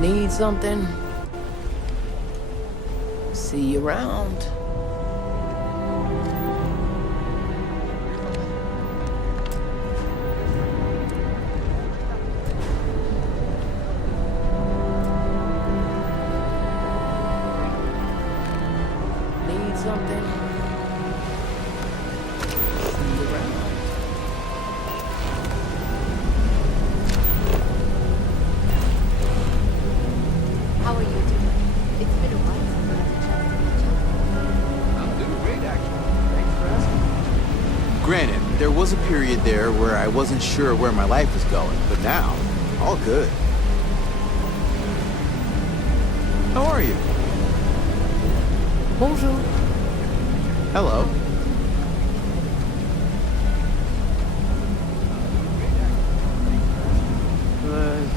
Need something? See you around. Need something? See you around. How are you doing? It's been a while since we had a chance to catch up. I'm doing great, actually. Thanks for asking. Granted, there was a period there where I wasn't sure where my life was going, but now, all good. How are you? Bonjour. Hello.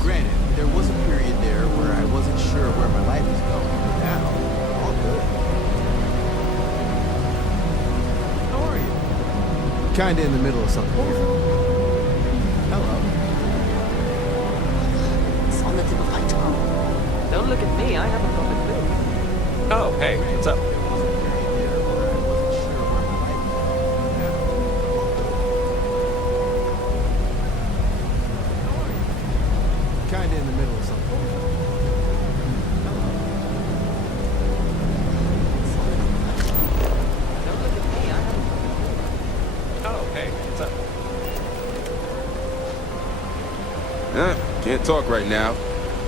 Granted, there was a period there where I wasn't sure where my life was going, but now, all good. How are you? Kinda in the middle of something here. Hello. It's on the tip of my tongue. Don't look at me, I haven't got a clue. Oh, hey, what's up? Kinda in the middle of something. Don't look at me, I haven't got a clue. Oh, hey, what's up? Can't talk right now.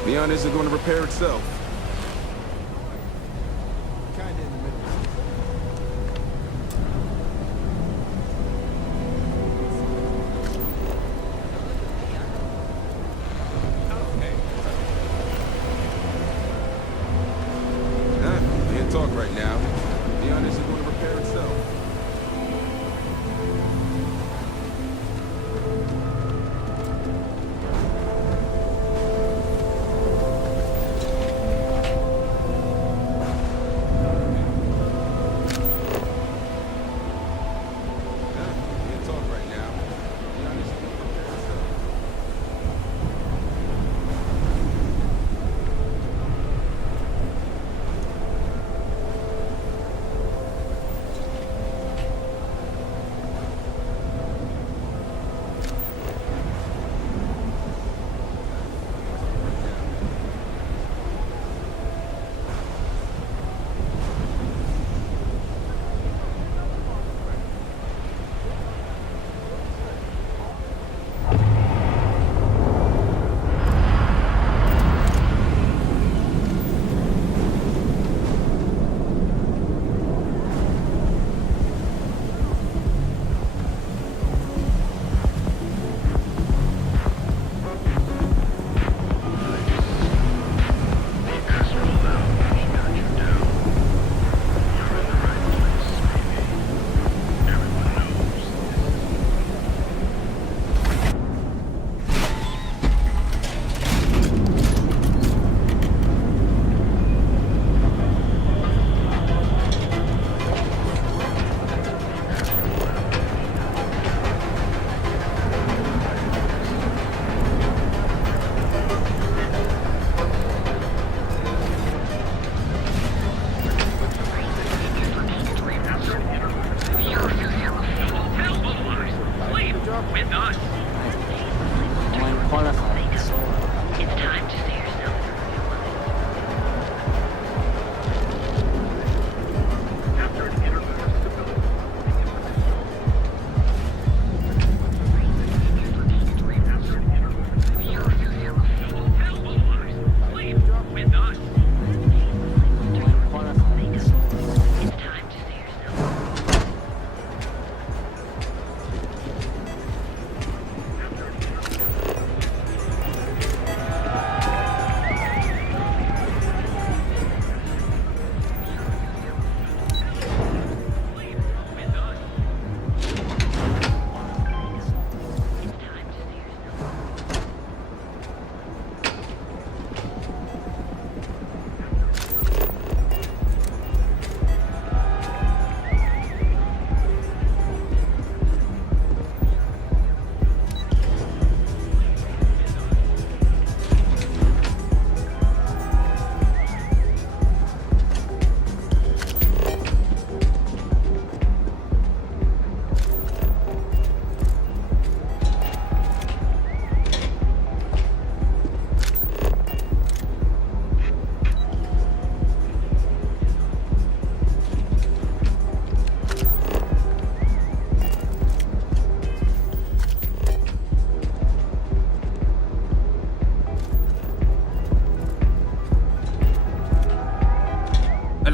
Neon isn't going to repair itself. Kinda in the middle of something. Oh, hey, what's up? Can't talk right now. Neon isn't going to repair itself.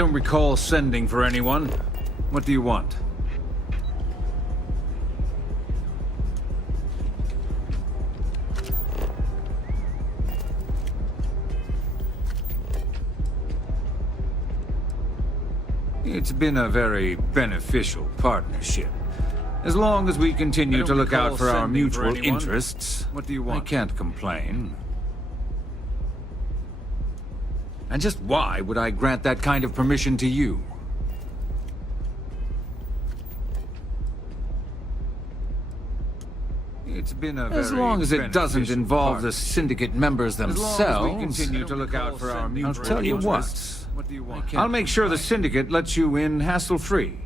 don't recall sending for anyone. What do you want? It's been a very beneficial partnership. As long as we continue to look out for our mutual interests, What do you want? I can't complain. And just why would I grant that kind of permission to you? It's been a As very long as it doesn't beneficial involve the partnership. syndicate members As long as we themselves, continue to look out for our mutual I'll tell you what. interests. What do you want? I'll make sure the syndicate lets you in hassle-free,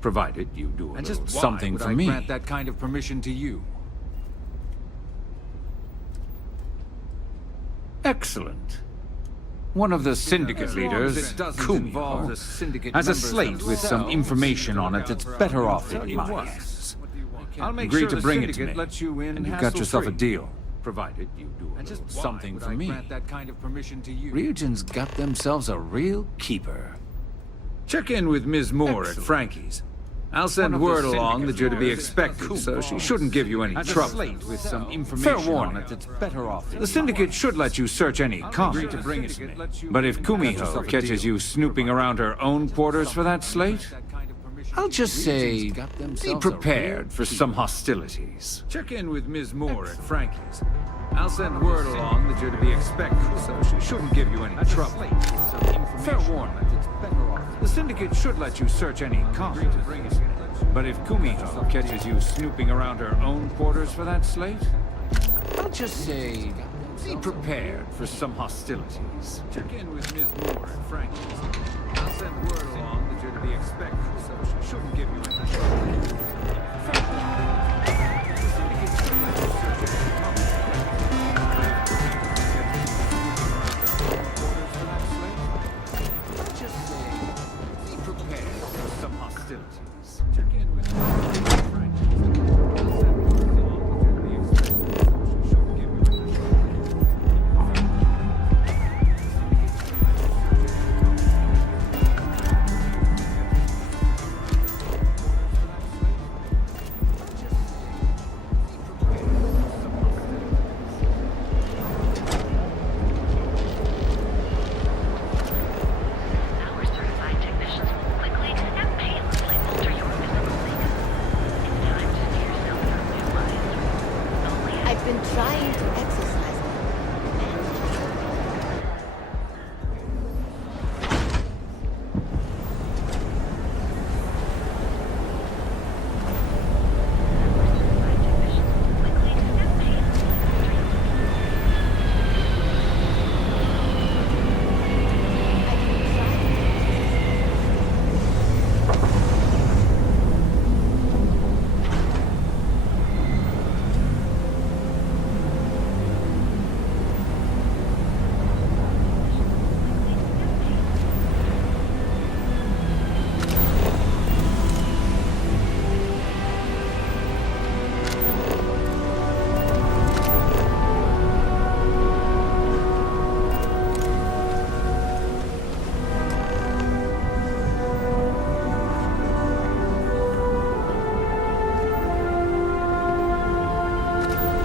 provided you do a And little just why something would for I me. grant that kind of permission to you? Excellent. One of the syndicate As long as leaders, it doesn't involve Kumio, the syndicate has a members slate with some themselves. information on it that's better off Tell in you my what. hands. I'll make Agree sure to the bring it to syndicate me, lets you in and you've got yourself a hassle-free. deal, provided you do a And just little why something would for I me. grant that kind of permission to you? Region's got themselves a real keeper. Check in with Ms. Moore Excellent. at Frankie's. I'll send One of the word along that syndicate you're to be leaders, expected, so she shouldn't give you any Has a trouble. slate with some Fair information warning, on it that's better off. The syndicate should let you search any agree comment. to bring it to me. But if Got yourself Kumiho a catches deal. you snooping around her own quarters for that slate, I'll just say, Region's got be themselves a prepared for some hostilities. Check in with Ms. Moore at Frankie's. I'll send word along that you're to be expected, so she shouldn't give you any trouble. Fair warning, the syndicate should let you search any comments. But if Kumiho catches you snooping around her own quarters for that slate, I'll just say, be prepared for some hostilities. Check in with Ms. Moore at Frankie's. I'll send word along that you're to be expected, so she shouldn't give you any trouble. The syndicate should let you search any comments. I'll just say, be prepared for some hostilities. Check in with Frank. I'll send word along that you're to be expected, so she shouldn't give you any trouble. Our certified technicians will quickly and painlessly alter your physical makeup. It's time to see yourself through new eyes. Only I've been trying to exercise. certified technicians will quickly and painlessly alter your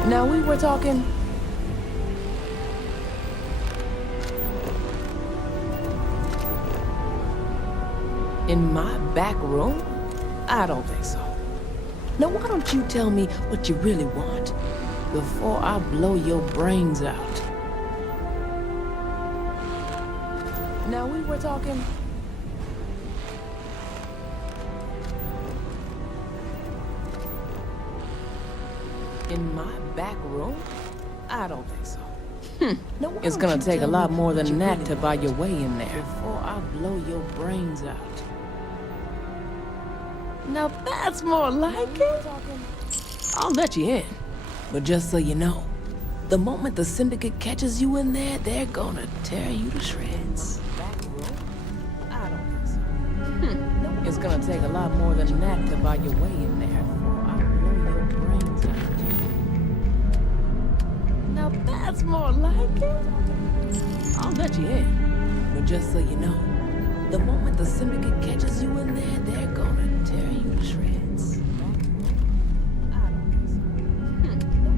Now we were talking. In my back room? I don't think so. Now why don't you tell me what you really want before I blow your brains out? Now we were talking. In my back room? I don't think so. No, it's gonna take a lot more than that to buy your way in there before I blow your brains out. Now that's more like it. I'll let you in, but just so you know, the moment the syndicate catches you in there, they're gonna tear you to shreds. I don't think so. No, it's gonna take a lot more than that to buy your way in there before I blow your brains out. Now that's more like it. I'll let you in, but just so you know, The moment the syndicate catches you in there, they're gonna tear you to shreds.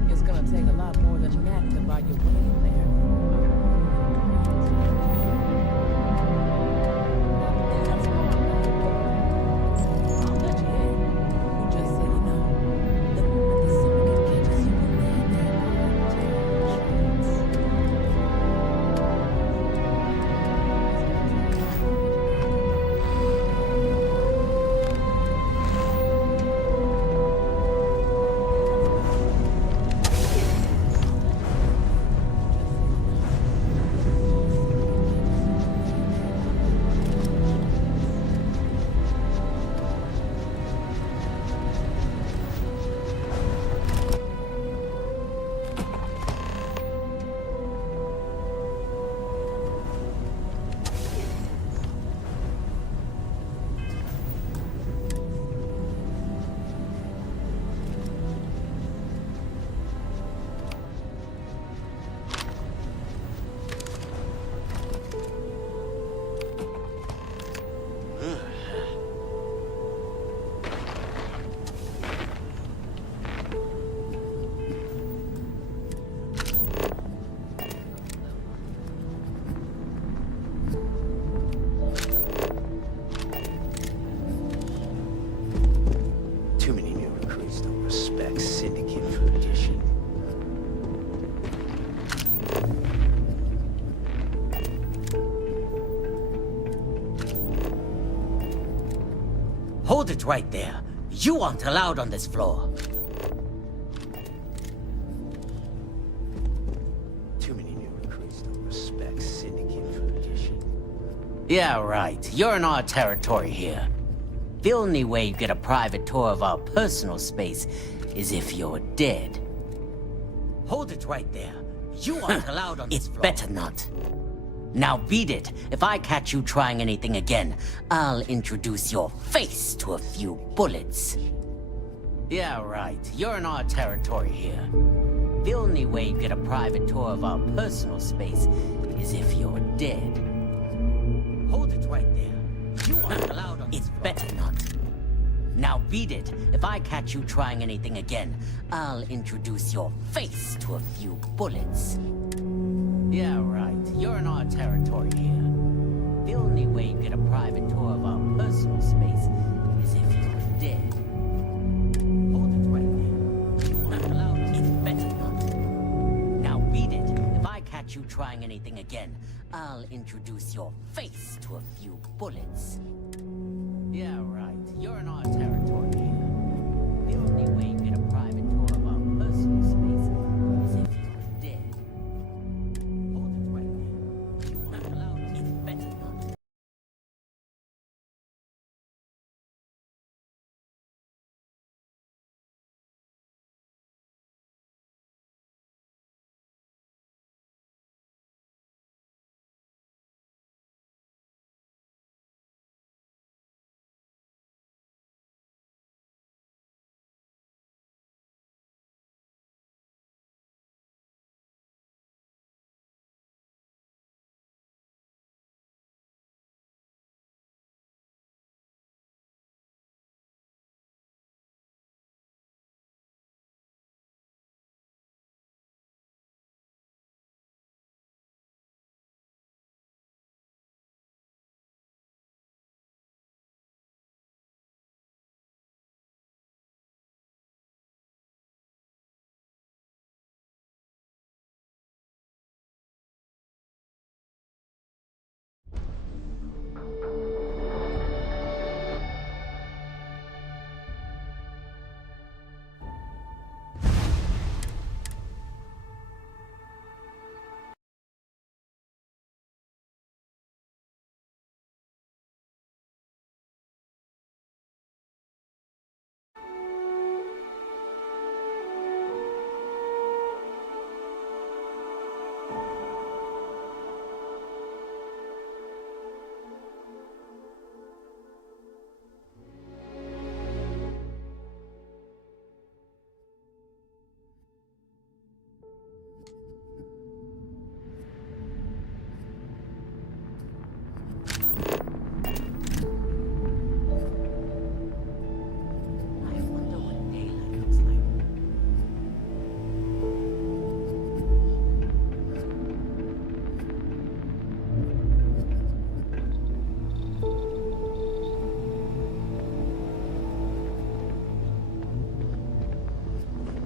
It's gonna take a lot more than that to buy your way in there. That's more like it. I'll let you in. But just so you know, the moment the syndicate catches you in there, they're gonna tear you to shreds. Too many new recruits don't respect syndicate tradition. Hold it right there. You aren't allowed on this floor. Too many new recruits don't respect syndicate tradition. Yeah, right. You're in our territory here. The only way you get a private tour of our personal space is if you're dead. Hold it right there. You aren't allowed on this floor. It's better not. Now beat it. If I catch you trying anything again, I'll introduce your face to a few bullets. Yeah, right. You're in our territory here. The only way you get a private tour of our personal space is if you're dead. Hold it right there. You aren't allowed on this floor. It's better not. Now beat it. If I catch you trying anything again, I'll introduce your face to a few bullets. Yeah, right. You're in our territory here. The only way you get a private tour of our personal space is if you're dead. Hold it right there. You aren't allowed. It's better not. Now beat it. If I catch you trying anything again, I'll introduce your face to a few bullets. Yeah, right. You're in our territory here. The only way you get a private tour of our personal space is if you're dead. Hold it right there. You aren't allowed. It's better not.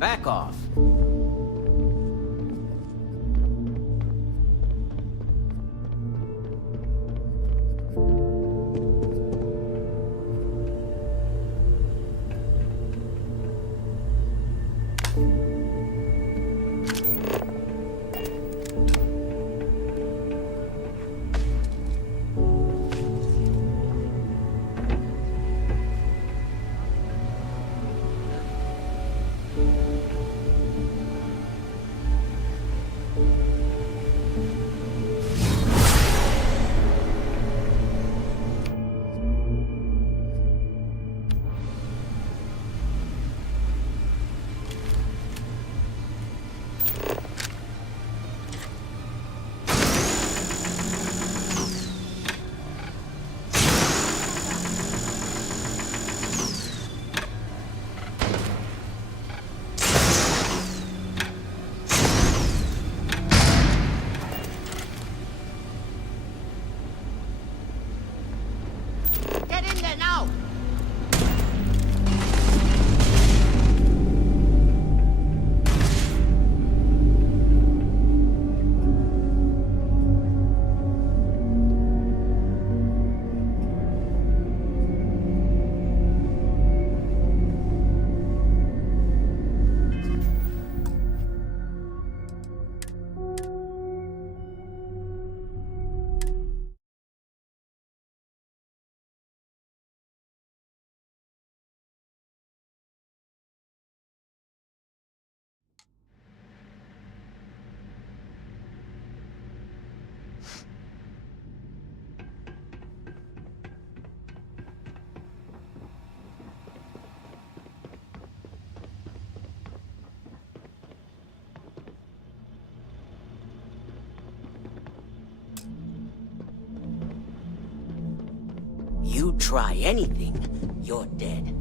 Back off. Get in there now! You try anything, you're dead.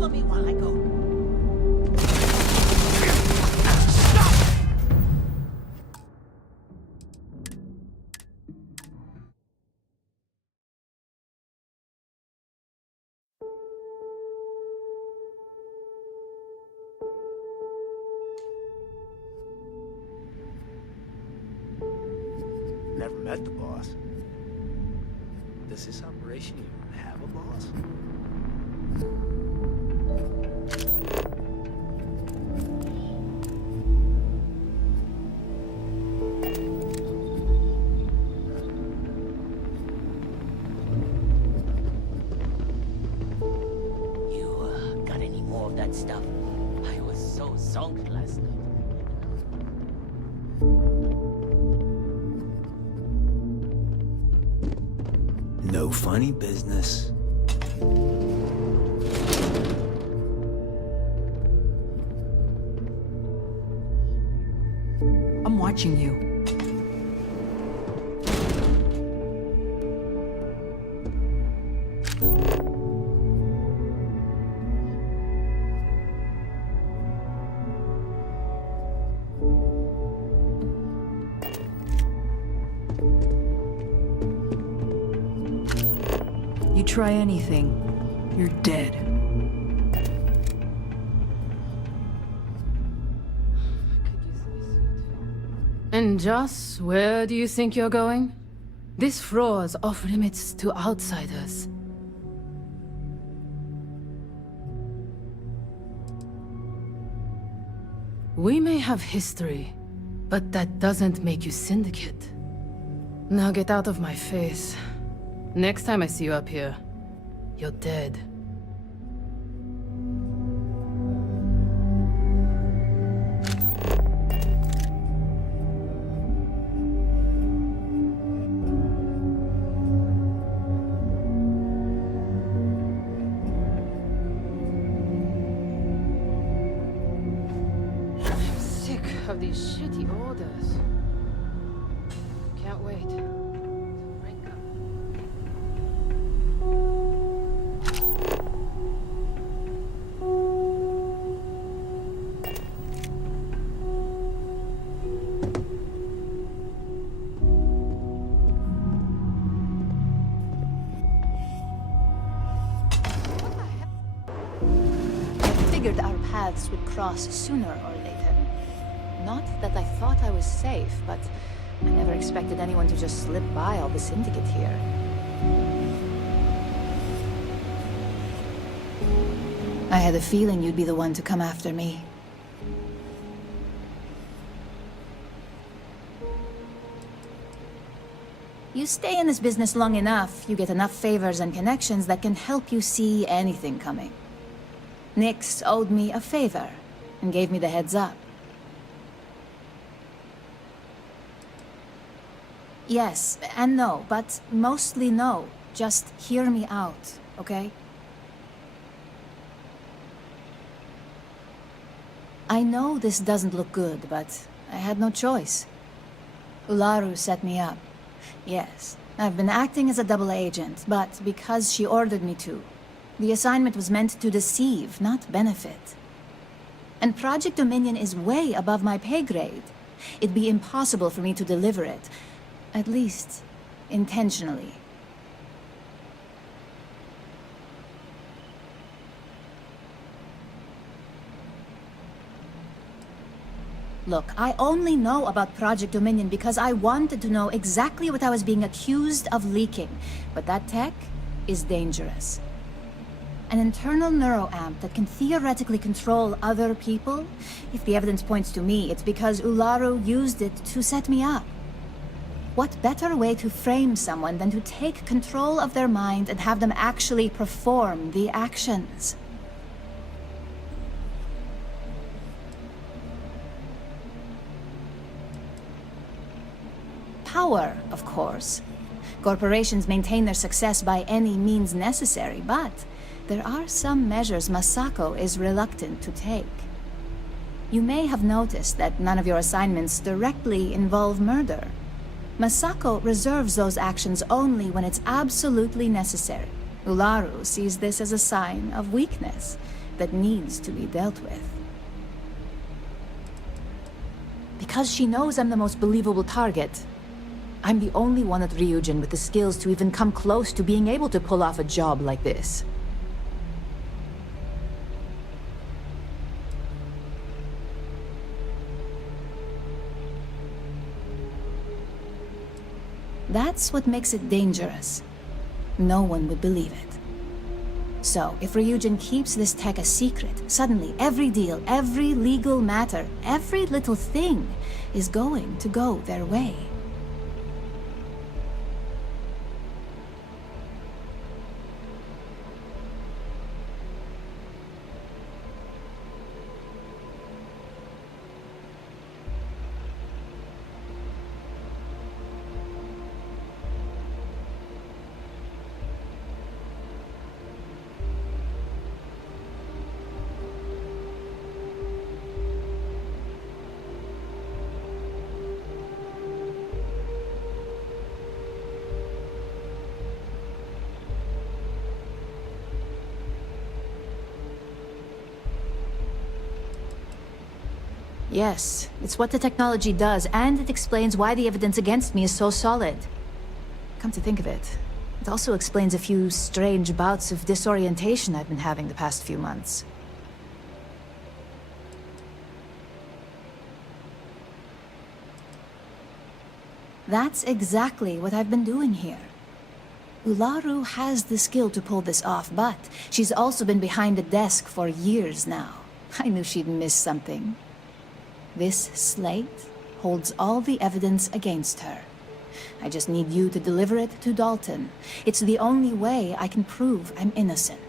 Cover me while I go. Never met the boss. Does this operation even have a boss? You, got any more of that stuff? I was so zonked last night. No funny business. I'm watching you. try anything, you're dead. And Joss, where do you think you're going? This floor's off limits to outsiders. We may have history, but that doesn't make you Syndicate. Now get out of my face. Next time I see you up here, you're dead. I'm sick of these shitty orders. Can't wait. to break up. Figured our paths would cross sooner or later. Not that I thought I was safe, but I never expected anyone to just slip by all the Syndicate here. I had a feeling you'd be the one to come after me. You stay in this business long enough, you get enough favors and connections that can help you see anything coming. Nix owed me a favor and gave me the heads up. Yes and no, but mostly no. Just hear me out, okay? I know this doesn't look good, but I had no choice. Ularu set me up. Yes, I've been acting as a double agent, but because she ordered me to. The assignment was meant to deceive, not benefit. And Project Dominion is way above my pay grade. It'd be impossible for me to deliver it. At least, intentionally. Look, I only know about Project Dominion because I wanted to know exactly what I was being accused of leaking. But that tech is dangerous. An internal neuroamp that can theoretically control other people? If the evidence points to me, it's because Ularu used it to set me up. What better way to frame someone than to take control of their mind and have them actually perform the actions? Power, of course. Corporations maintain their success by any means necessary, but there are some measures Masako is reluctant to take. You may have noticed that none of your assignments directly involve murder. Masako reserves those actions only when it's absolutely necessary. Ularu sees this as a sign of weakness that needs to be dealt with. Because she knows I'm the most believable target, I'm the only one at Ryujin with the skills to even come close to being able to pull off a job like this. That's what makes it dangerous. No one would believe it. So, if Ryujin keeps this tech a secret, suddenly every deal, every legal matter, every little thing is going to go their way. Yes, it's what the technology does, and it explains why the evidence against me is so solid. Come to think of it, It also explains a few strange bouts of disorientation I've been having the past few months. That's exactly what I've been doing here. Ularu has the skill to pull this off, but she's also been behind a desk for years now. I knew she'd miss something. This slate holds all the evidence against her. I just need you to deliver it to Dalton. It's the only way I can prove I'm innocent.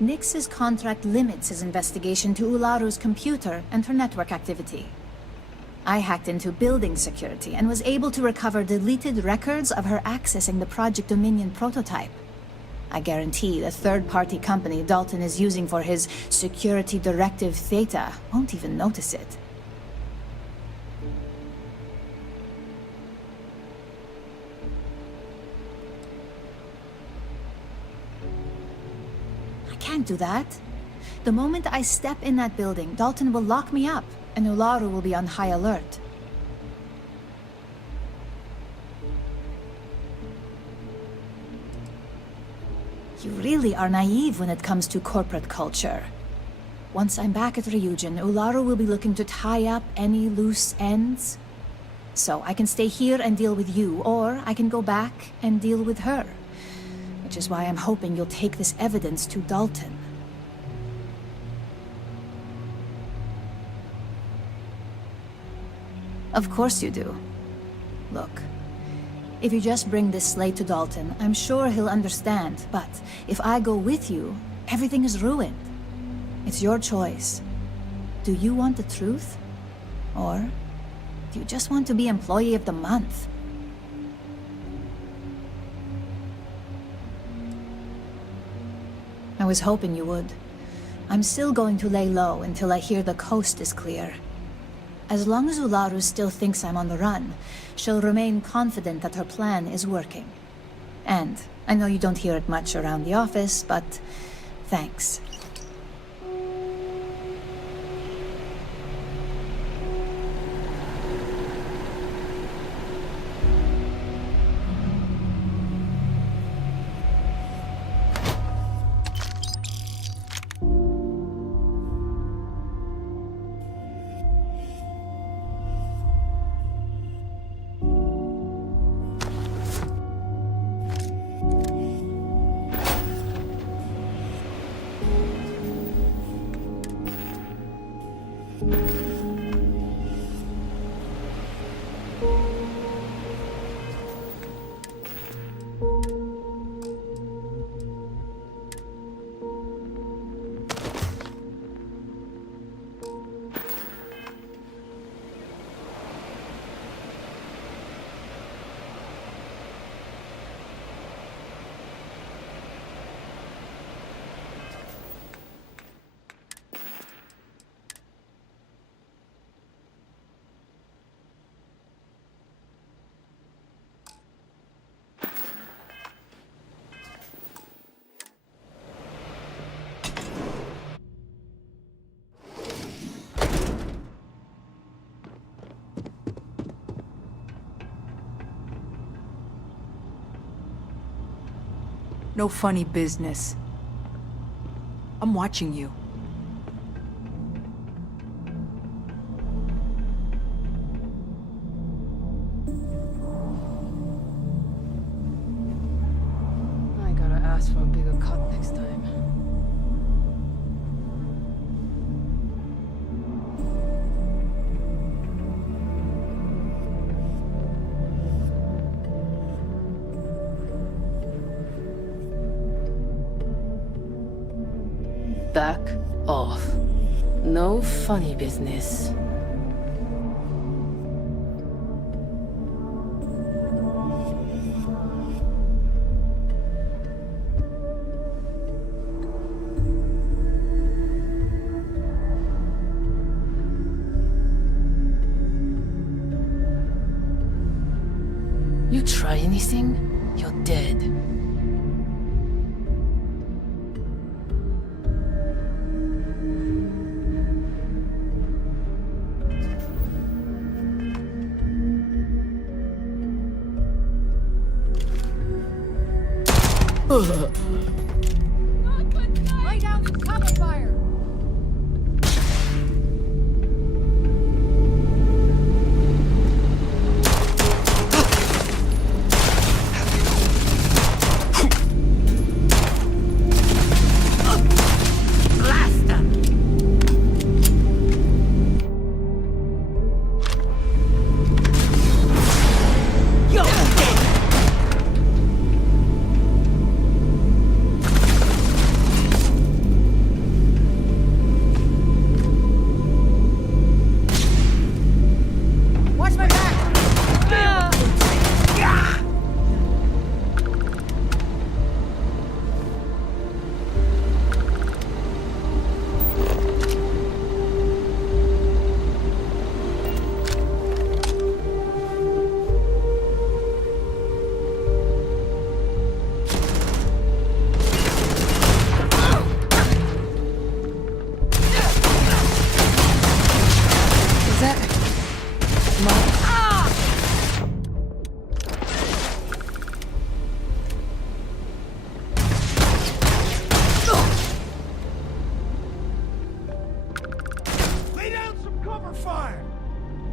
Nix's contract limits his investigation to Ularu's computer and her network activity. I hacked into building security and was able to recover deleted records of her accessing the Project Dominion prototype. I guarantee the third-party company Dalton is using for his security directive Theta won't even notice it. Can't do that. The moment I step in that building, Dalton will lock me up, and Ularu will be on high alert. You really are naive when it comes to corporate culture. Once I'm back at Ryujin, Ularu will be looking to tie up any loose ends. So I can stay here and deal with you, or I can go back and deal with her. Which is why I'm hoping you'll take this evidence to Dalton. Of course you do. Look, if you just bring this slate to Dalton, I'm sure he'll understand, but if I go with you, everything is ruined. It's your choice. Do you want the truth? Or do you just want to be Employee of the Month? I was hoping you would. I'm still going to lay low until I hear the coast is clear. As long as Ularu still thinks I'm on the run, she'll remain confident that her plan is working. And I know you don't hear it much around the office, but thanks. No funny business. I'm watching you. I gotta ask for a bigger cut next time. Back off. No funny business. You try anything, you're dead. Lay down and cover fire! Watch my back! Is that... Lay down some cover fire!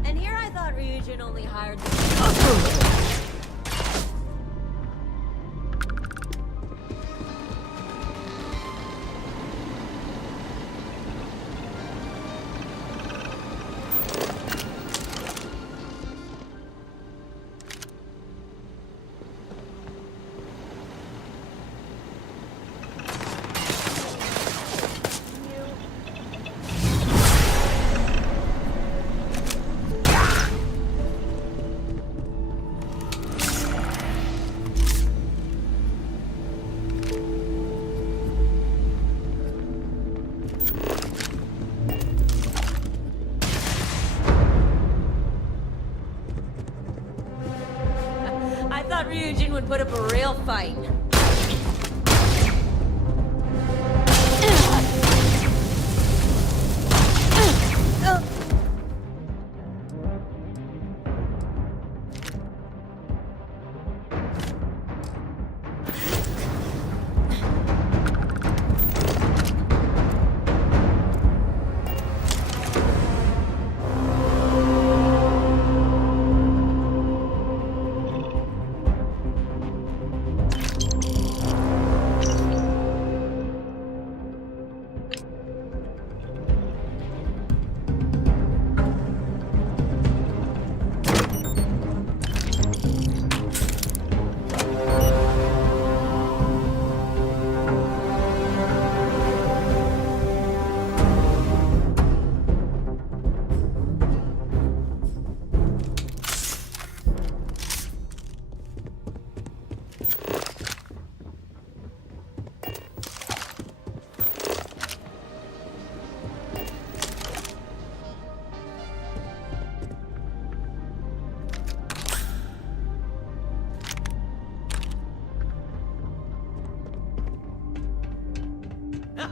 And here I thought Ryujin only hired. I thought Ryujin would put up a real fight.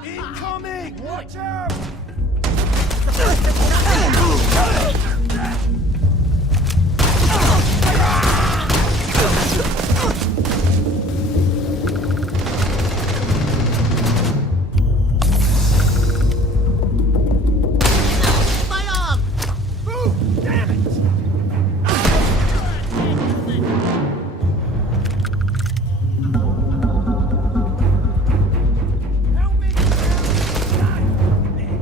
Incoming! Watch out! Move! Damn it! Help me! God, man.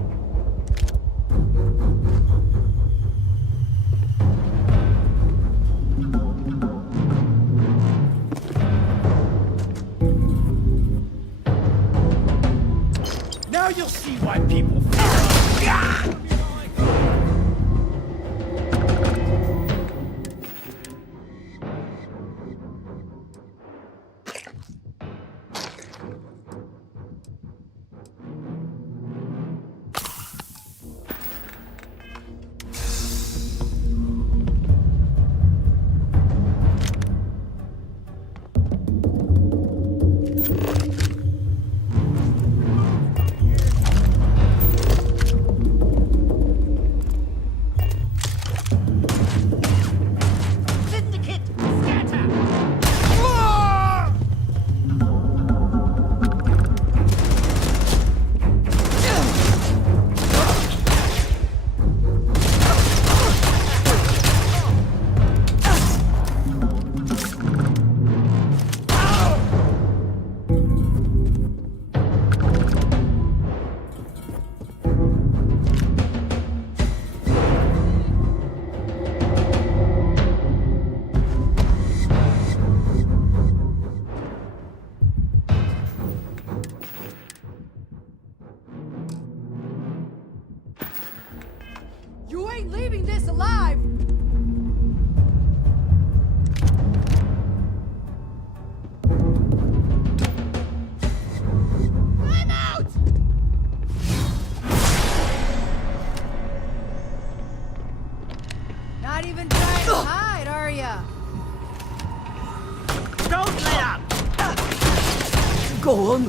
Go on.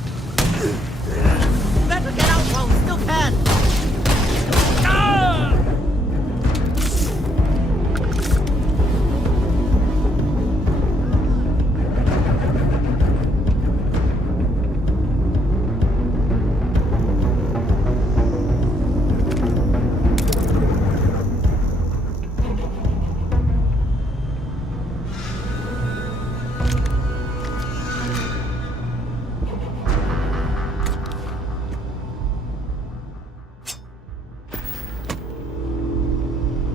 Better get out while we still can.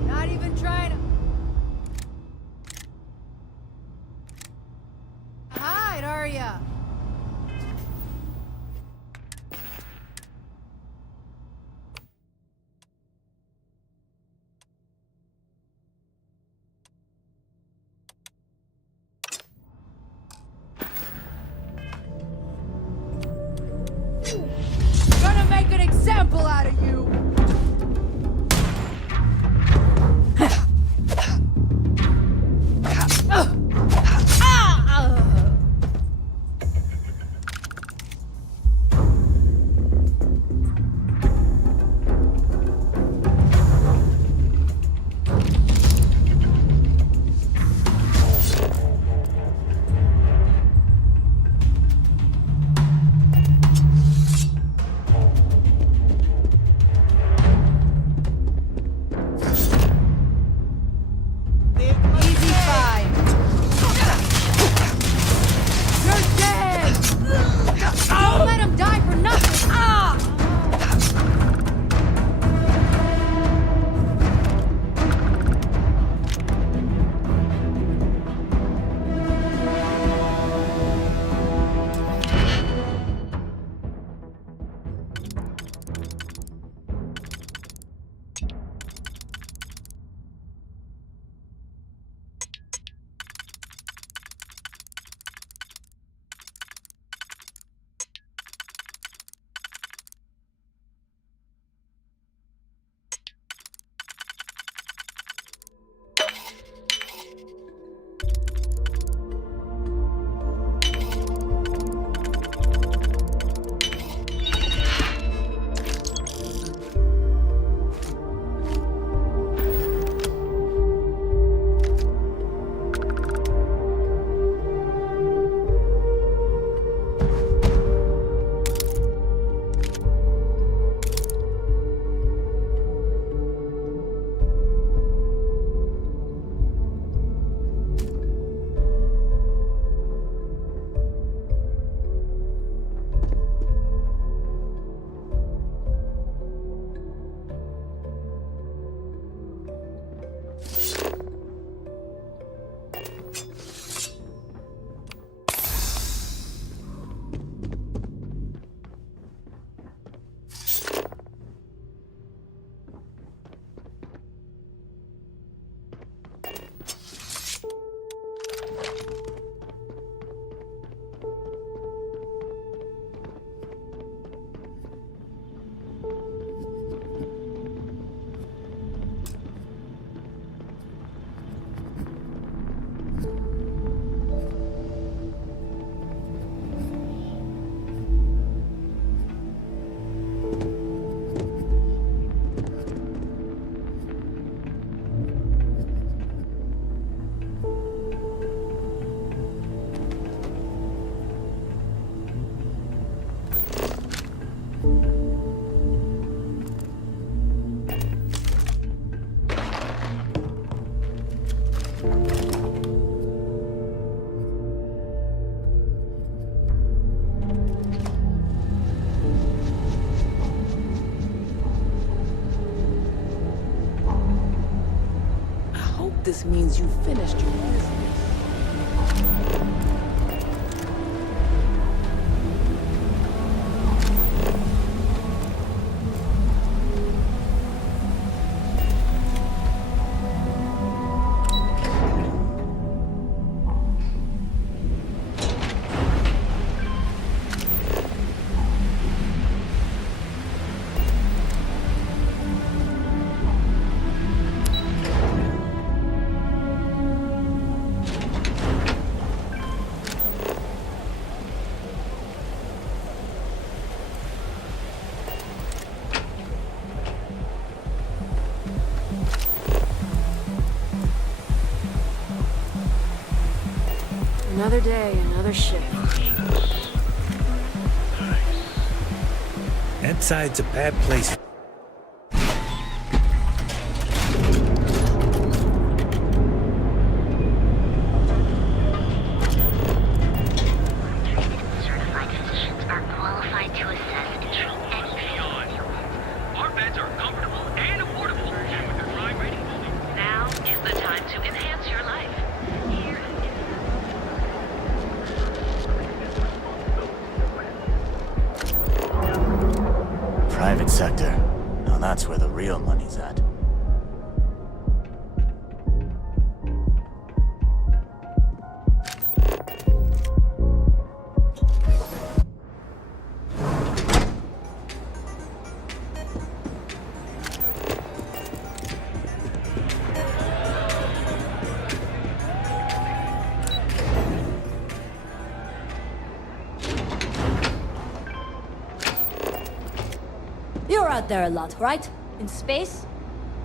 Not even trying to hide, are ya? Gonna make an example out of you! Easy five. You're dead! Don't let him die for nothing! This means you finished your business. Another day, another shift. That side's a bad place. Certified physicians are qualified to assess and treat any physical ailment. Our beds are comfortable and affordable. And with their crime rating only. Now is the time to enhance your life. Here Private sector. Now that's where the real money's at. You're out there a lot, right? In space?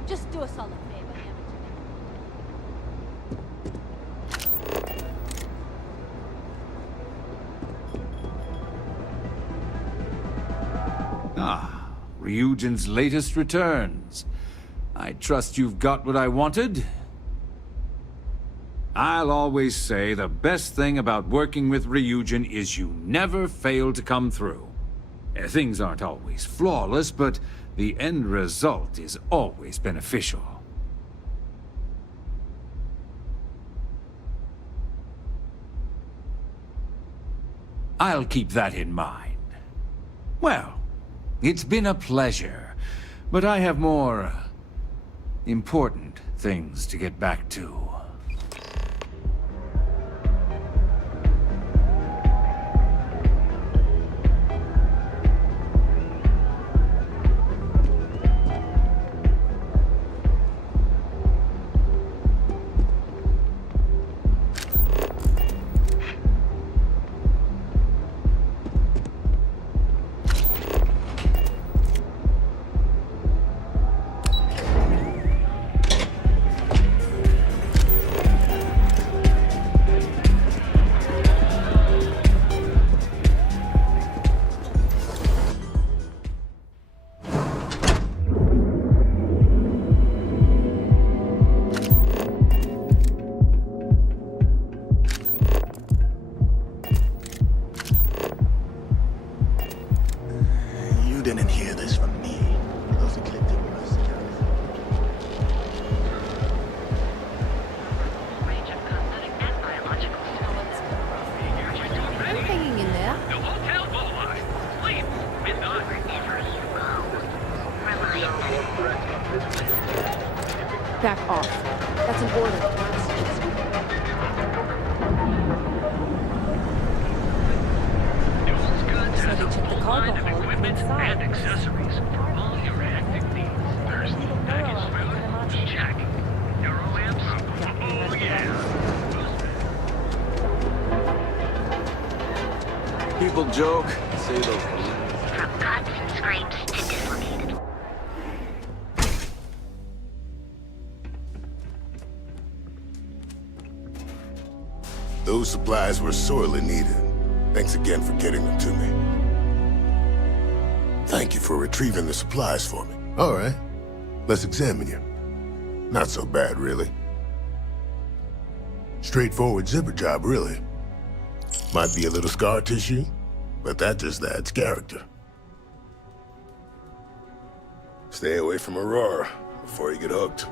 Just do us all a favor, Ah, Ryujin's latest returns. I trust you've got what I wanted? I'll always say the best thing about working with Ryujin is you never fail to come through. Things aren't always flawless, but the end result is always beneficial. I'll keep that in mind. Well, it's been a pleasure, but I have more important things to get back to. You didn't hear this from me. Those ecliptic range of cosmetic and biological fluids. I'm hanging in there. The hotel Bowline. Sleep. Midnight. Wherever you go, rely on that. Back off. That's an order. Newell's Goods has they a check the full cargo line of hold equipment inside. and accessories for all your hectic needs. Thirsty? Packaged food? Check. Euro lamps? Oh yeah. People joke, say those. From cuts and scrapes to dislocated. Those supplies were sorely needed. Thanks again for getting them to me. Thank you for retrieving the supplies for me. All right, let's examine you. Not so bad, really. Straightforward zipper job, really. Might be a little scar tissue, but that just adds character. Stay away from Aurora before you get hooked.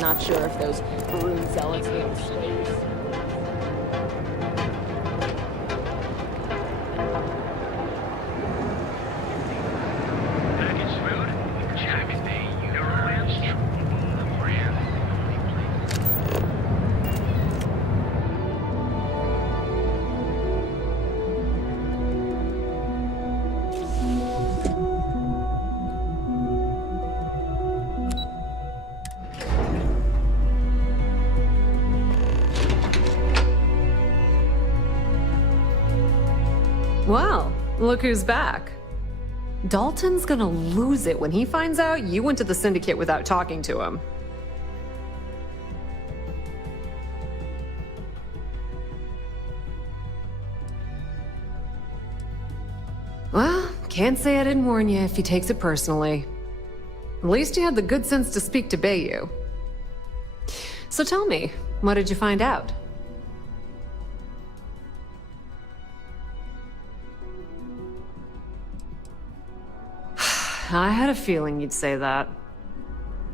Not sure if those Maroon zealots are in space. Packaged food? Check. Euro lamps? The brand. Look who's back. Dalton's gonna lose it when he finds out you went to the Syndicate without talking to him. Well, can't say I didn't warn you if he takes it personally. At least you had the good sense to speak to Bayou. So tell me, what did you find out? I had a feeling you'd say that.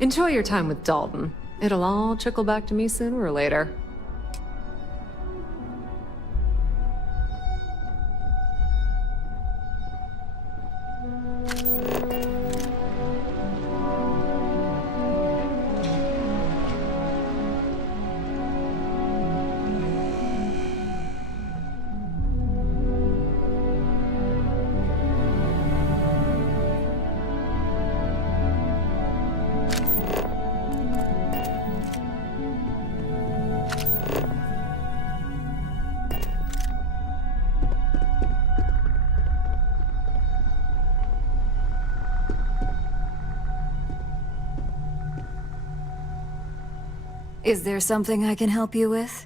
Enjoy your time with Dalton. It'll all trickle back to me sooner or later. Is there something I can help you with?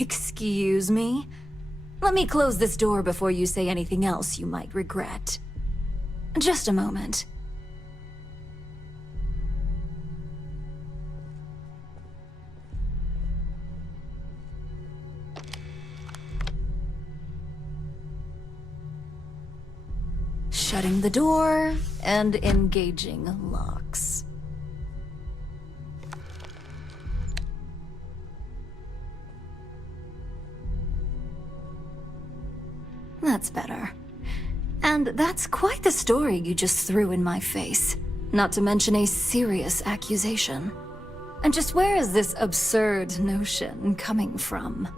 Excuse me? Let me close this door before you say anything else you might regret. Just a moment. Shutting the door and engaging locks. That's better. And that's quite the story you just threw in my face. Not to mention a serious accusation. And just where is this absurd notion coming from?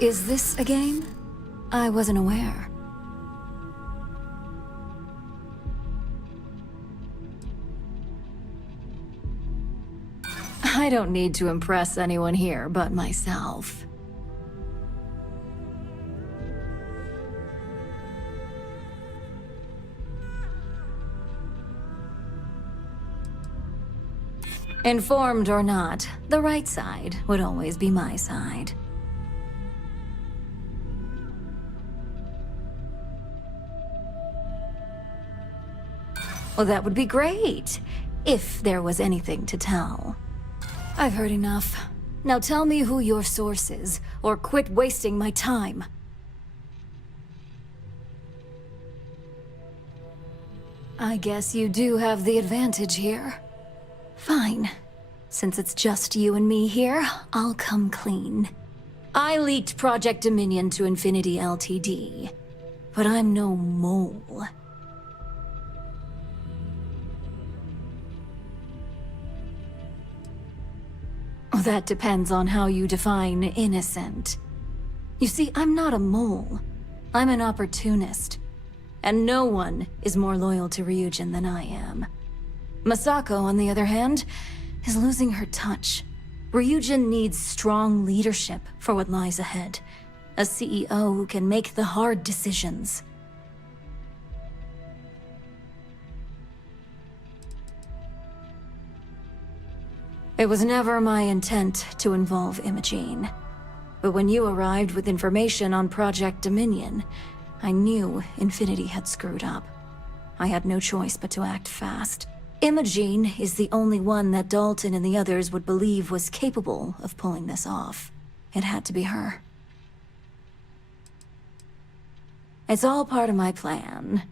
Is this a game? I wasn't aware. I don't need to impress anyone here but myself. Informed or not, the right side would always be my side. Well, that would be great, if there was anything to tell. I've heard enough. Now tell me who your source is, or quit wasting my time. I guess you do have the advantage here. Fine. Since it's just you and me here, I'll come clean. I leaked Project Dominion to Infinity Ltd. But I'm no mole. That depends on how you define innocent. You see, I'm not a mole. I'm an opportunist. And no one is more loyal to Ryujin than I am. Masako, on the other hand, is losing her touch. Ryujin needs strong leadership for what lies ahead. A CEO who can make the hard decisions. It was never my intent to involve Imogene. But when you arrived with information on Project Dominion, I knew Infinity had screwed up. I had no choice but to act fast. Imogene is the only one that Dalton and the others would believe was capable of pulling this off. It had to be her. It's all part of my plan.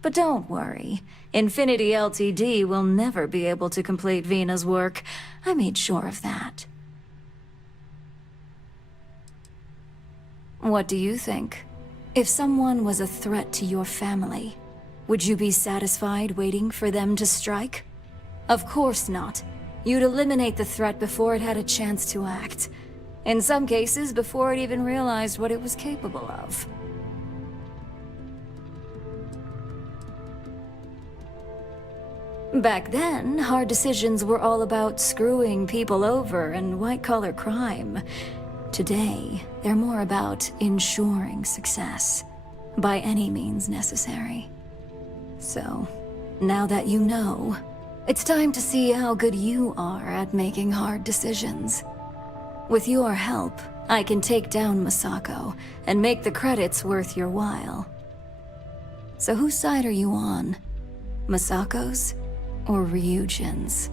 But don't worry, Infinity Ltd. will never be able to complete Vina's work. I made sure of that. What do you think? If someone was a threat to your family, Would you be satisfied waiting for them to strike? Of course not. You'd eliminate the threat before it had a chance to act. In some cases, before it even realized what it was capable of. Back then, hard decisions were all about screwing people over and white-collar crime. Today, they're more about ensuring success, by any means necessary. So, now that you know, it's time to see how good you are at making hard decisions. With your help, I can take down Masako and make the credits worth your while. So whose side are you on? Masako's or Ryujin's?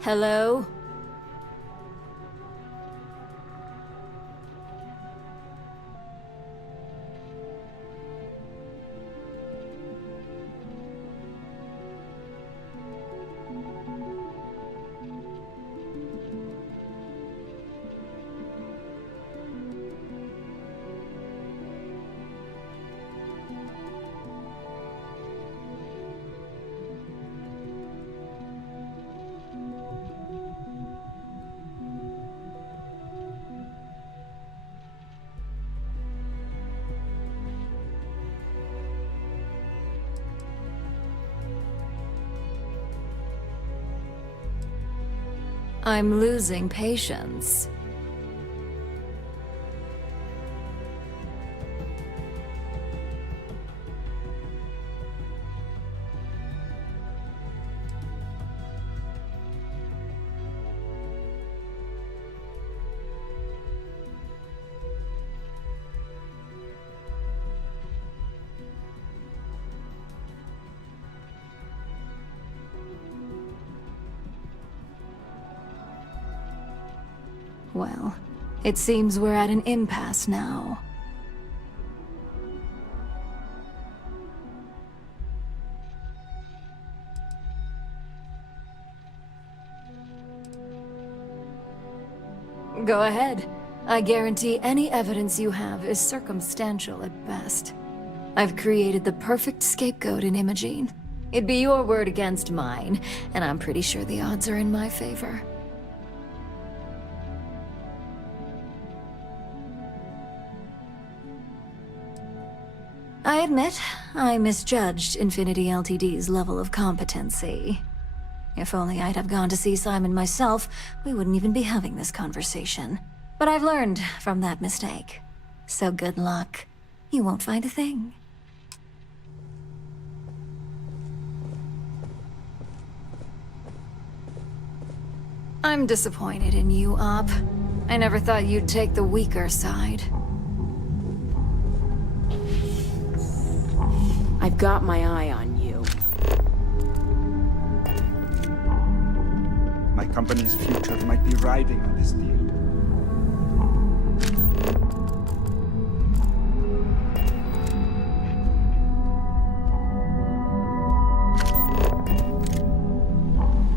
Hello? I'm losing patience. Well, it seems we're at an impasse now. Go ahead. I guarantee any evidence you have is circumstantial at best. I've created the perfect scapegoat in Imogene. It'd be your word against mine, and I'm pretty sure the odds are in my favor. I admit, I misjudged Infinity Ltd's level of competency. If only I'd have gone to see Simon myself, we wouldn't even be having this conversation. But I've learned from that mistake. So good luck. You won't find a thing. I'm disappointed in you, Op. I never thought you'd take the weaker side. I've got my eye on you. My company's future might be riding on this deal.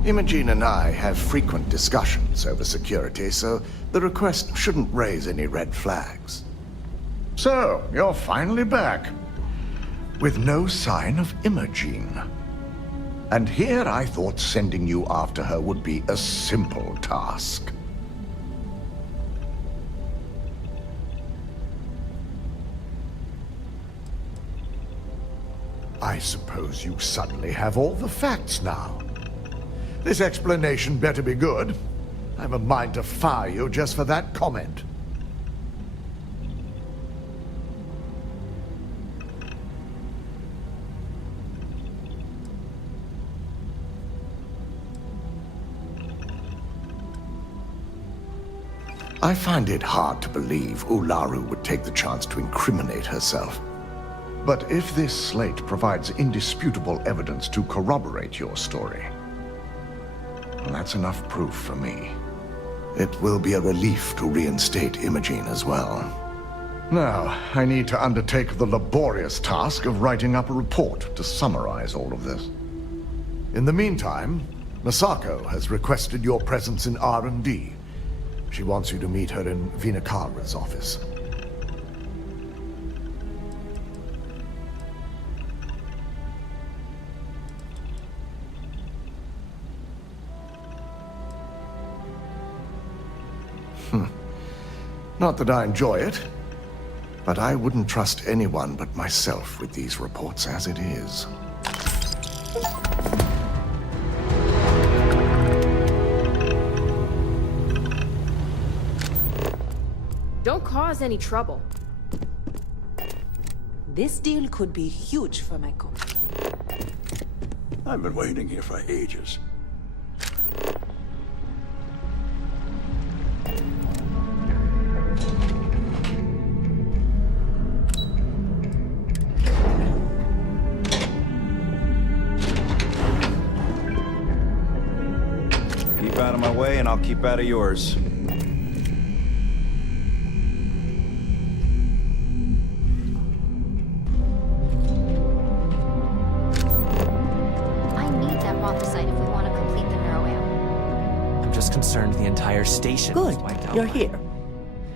Imogene and I have frequent discussions over security, so the request shouldn't raise any red flags. So, you're finally back. With no sign of Imogene. And here I thought sending you after her would be a simple task. I suppose you suddenly have all the facts now. This explanation better be good. I've a mind to fire you just for that comment. I find it hard to believe Ularu would take the chance to incriminate herself. But if this slate provides indisputable evidence to corroborate your story, well, that's enough proof for me. It will be a relief to reinstate Imogene as well. Now, I need to undertake the laborious task of writing up a report to summarize all of this. In the meantime, Masako has requested your presence in R&D. She wants you to meet her in Vinakara's office. Not that I enjoy it, but I wouldn't trust anyone but myself with these reports as it is. Don't cause any trouble. This deal could be huge for my company. I've been waiting here for ages. Keep out of my way and I'll keep out of yours. Concerned the entire station was Good, wiped out. you're here.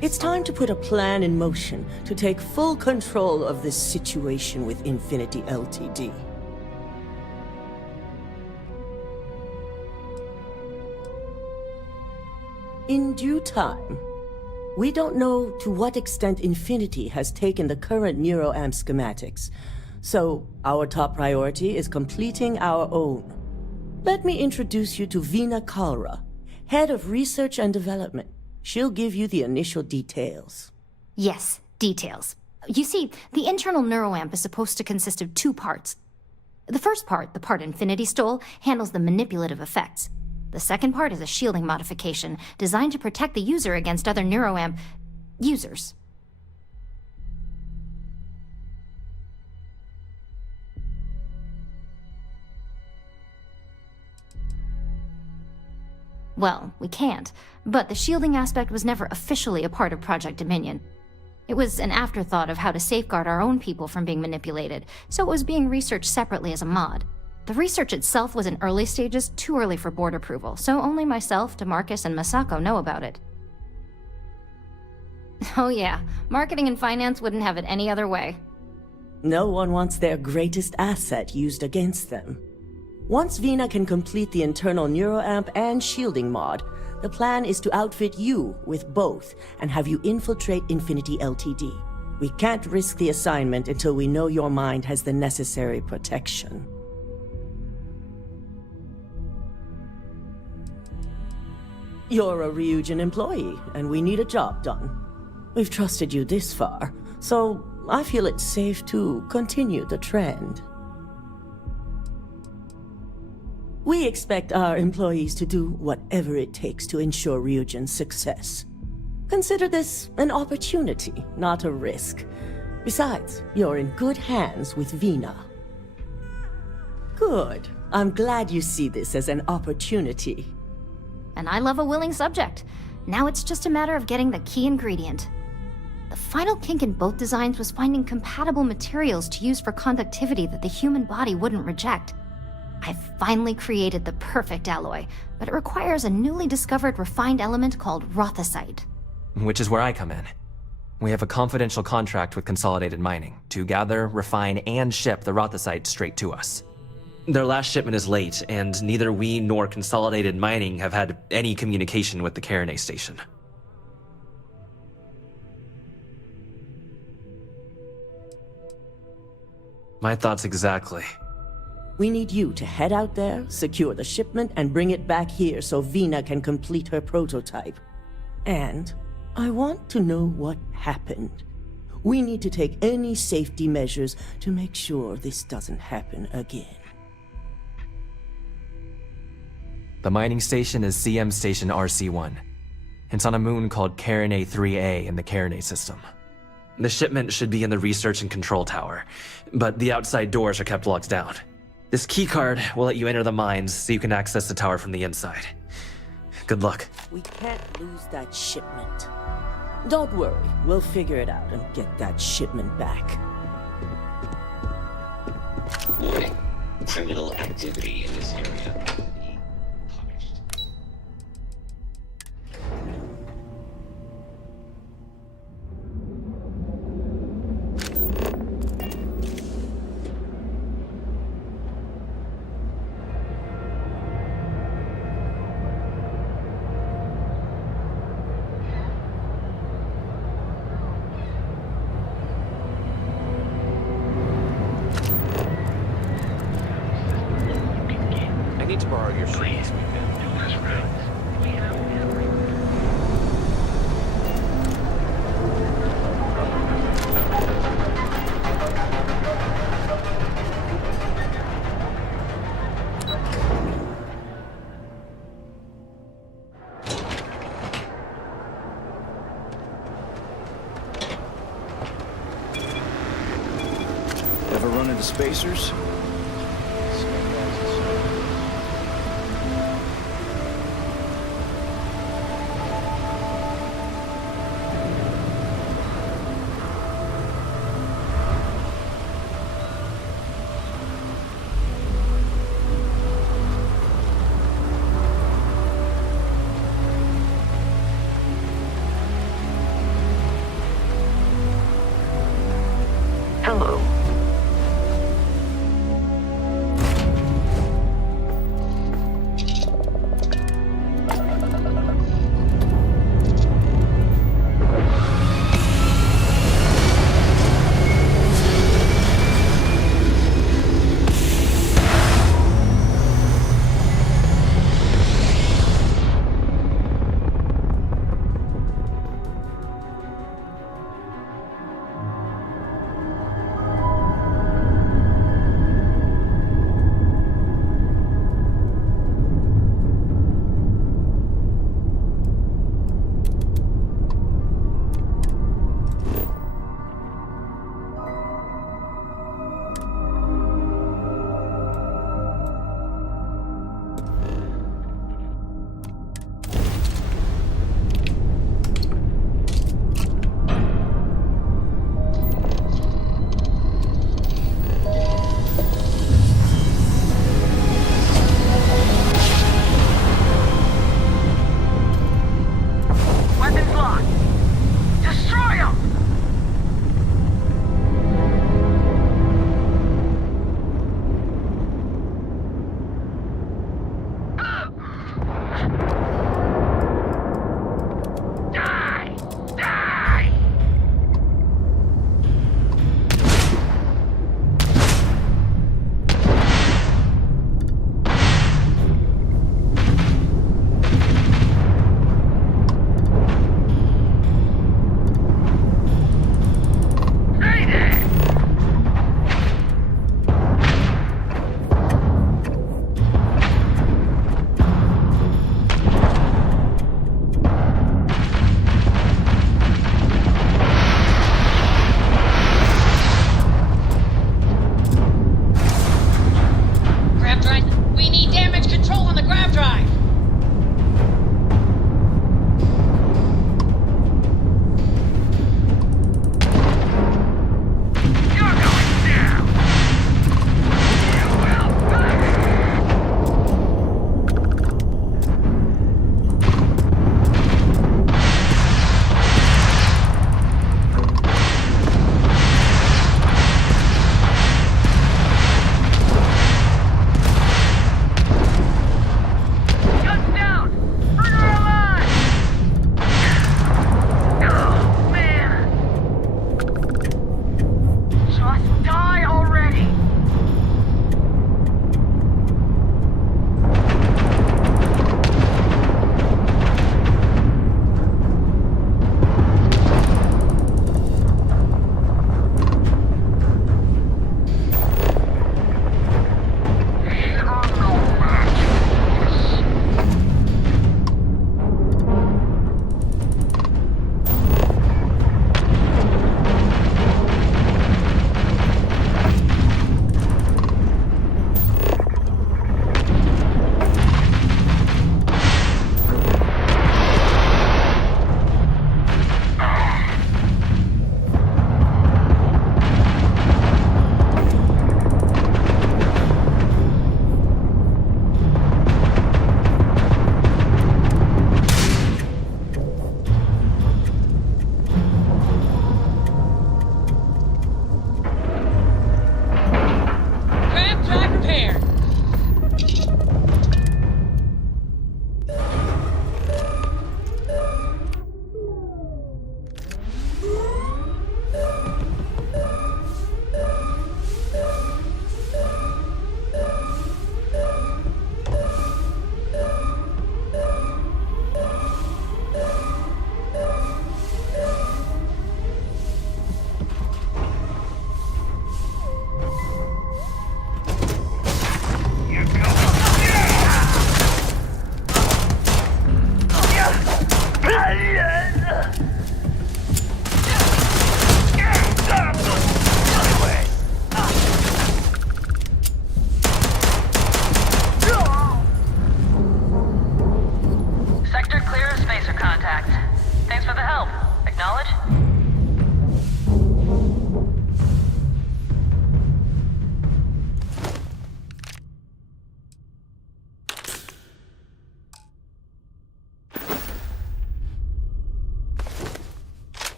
It's time to put a plan in motion to take full control of this situation with Infinity Ltd. In due time. We don't know to what extent Infinity has taken the current neuroamp schematics, so our top priority is completing our own. Let me introduce you to Vina Kalra, Head of Research and Development. She'll give you the initial details. Yes, details. You see, the internal neuroamp is supposed to consist of two parts. The first part, the part Infinity stole, handles the manipulative effects. The second part is a shielding modification designed to protect the user against other neuroamp users. Well, we can't, but the shielding aspect was never officially a part of Project Dominion. It was an afterthought of how to safeguard our own people from being manipulated, so it was being researched separately as a mod. The research itself was in early stages, too early for board approval, so only myself, DeMarcus, and Masako know about it. Oh yeah, marketing and finance wouldn't have it any other way. No one wants their greatest asset used against them. Once Vina can complete the internal neuroamp and shielding mod, the plan is to outfit you with both and have you infiltrate Infinity Ltd. We can't risk the assignment until we know your mind has the necessary protection. You're a Ryujin employee, and we need a job done. We've trusted you this far, so I feel it's safe to continue the trend. We expect our employees to do whatever it takes to ensure Ryujin's success. Consider this an opportunity, not a risk. Besides, you're in good hands with Vina. Good. I'm glad you see this as an opportunity. And I love a willing subject. Now it's just a matter of getting the key ingredient. The final kink in both designs was finding compatible materials to use for conductivity that the human body wouldn't reject. I've finally created the perfect alloy, but it requires a newly discovered refined element called rothicite. Which is where I come in. We have a confidential contract with Consolidated Mining to gather, refine, and ship the rothicite straight to us. Their last shipment is late, and neither we nor Consolidated Mining have had any communication with the Carinae station. My thoughts exactly. We need you to head out there, secure the shipment, and bring it back here so Vina can complete her prototype. And I want to know what happened. We need to take any safety measures to make sure this doesn't happen again. The mining station is CM Station RC-1. It's on a moon called Carinae 3A in the Carinae system. The shipment should be in the research and control tower, but the outside doors are kept locked down. This keycard will let you enter the mines so you can access the tower from the inside. Good luck. We can't lose that shipment. Don't worry, we'll figure it out and get that shipment back. Warning. Criminal activity in this area. I need to borrow your shoes. Ever run into spacers? Hello.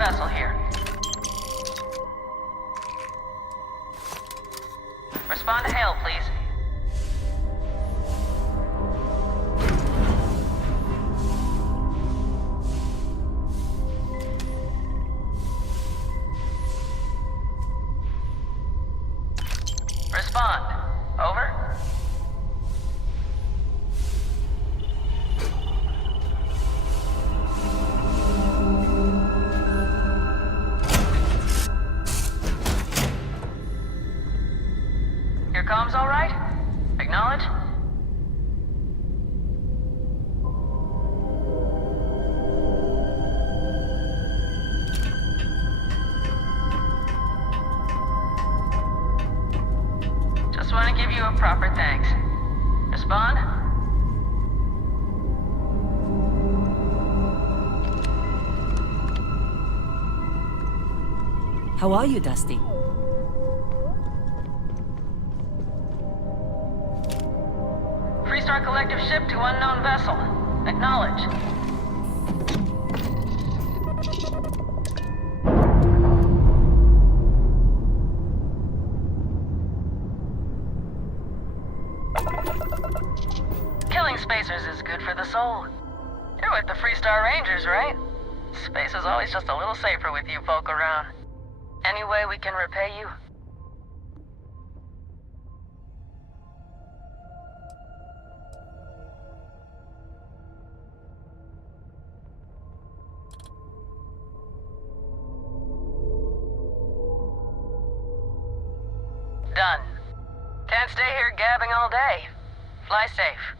vessel here. Respond to hail, please. Respond. Over. Your comms all right? Acknowledge. Just want to give you a proper thanks. Respond. How are you, Dusty? Freestar Collective ship to unknown vessel. Acknowledge. Killing spacers is good for the soul. You're with the Freestar Rangers, right? Space is always just a little safer with you folk around. Any way we can repay you? Done. Can't stay here gabbing all day. Fly safe.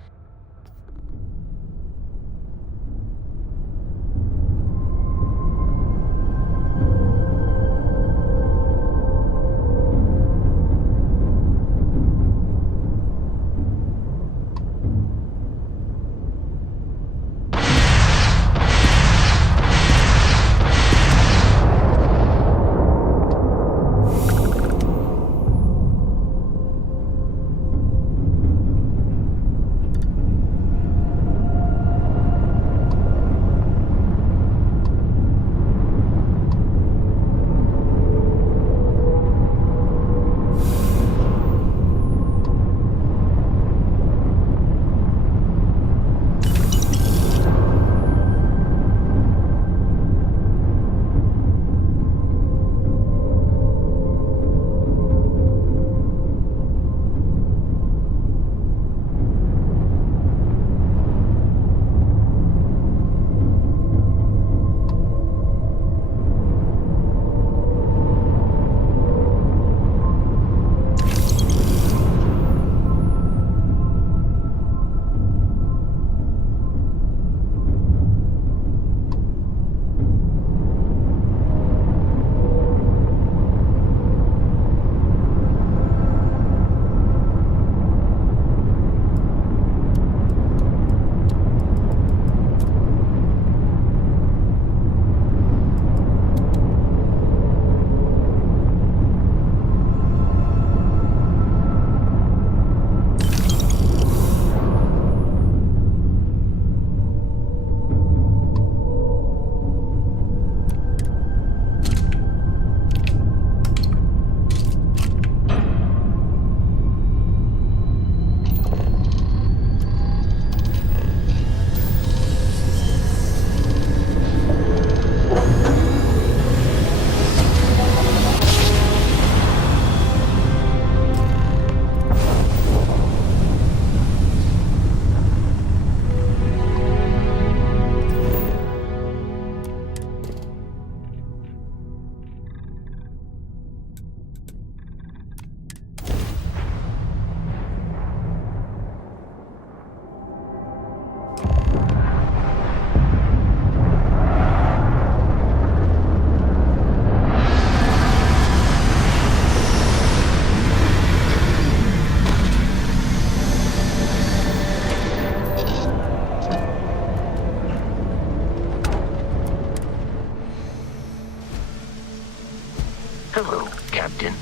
Hello, Captain.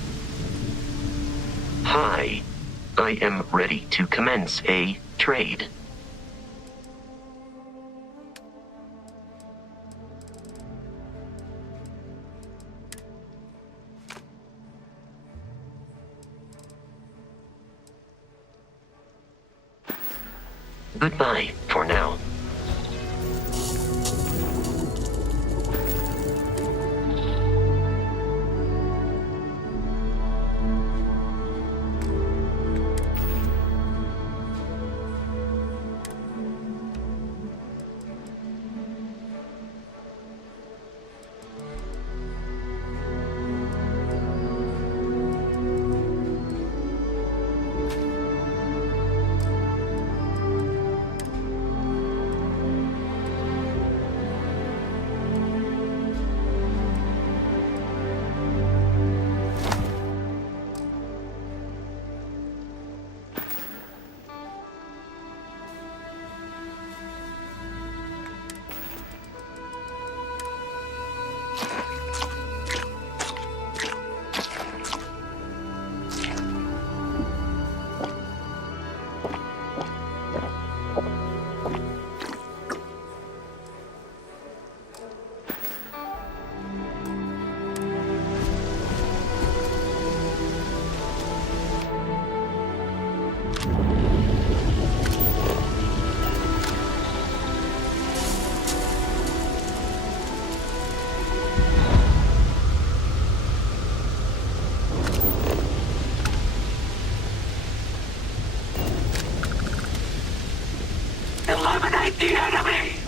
Hi. I am ready to commence a trade. Goodbye, for now. Eliminate the enemy!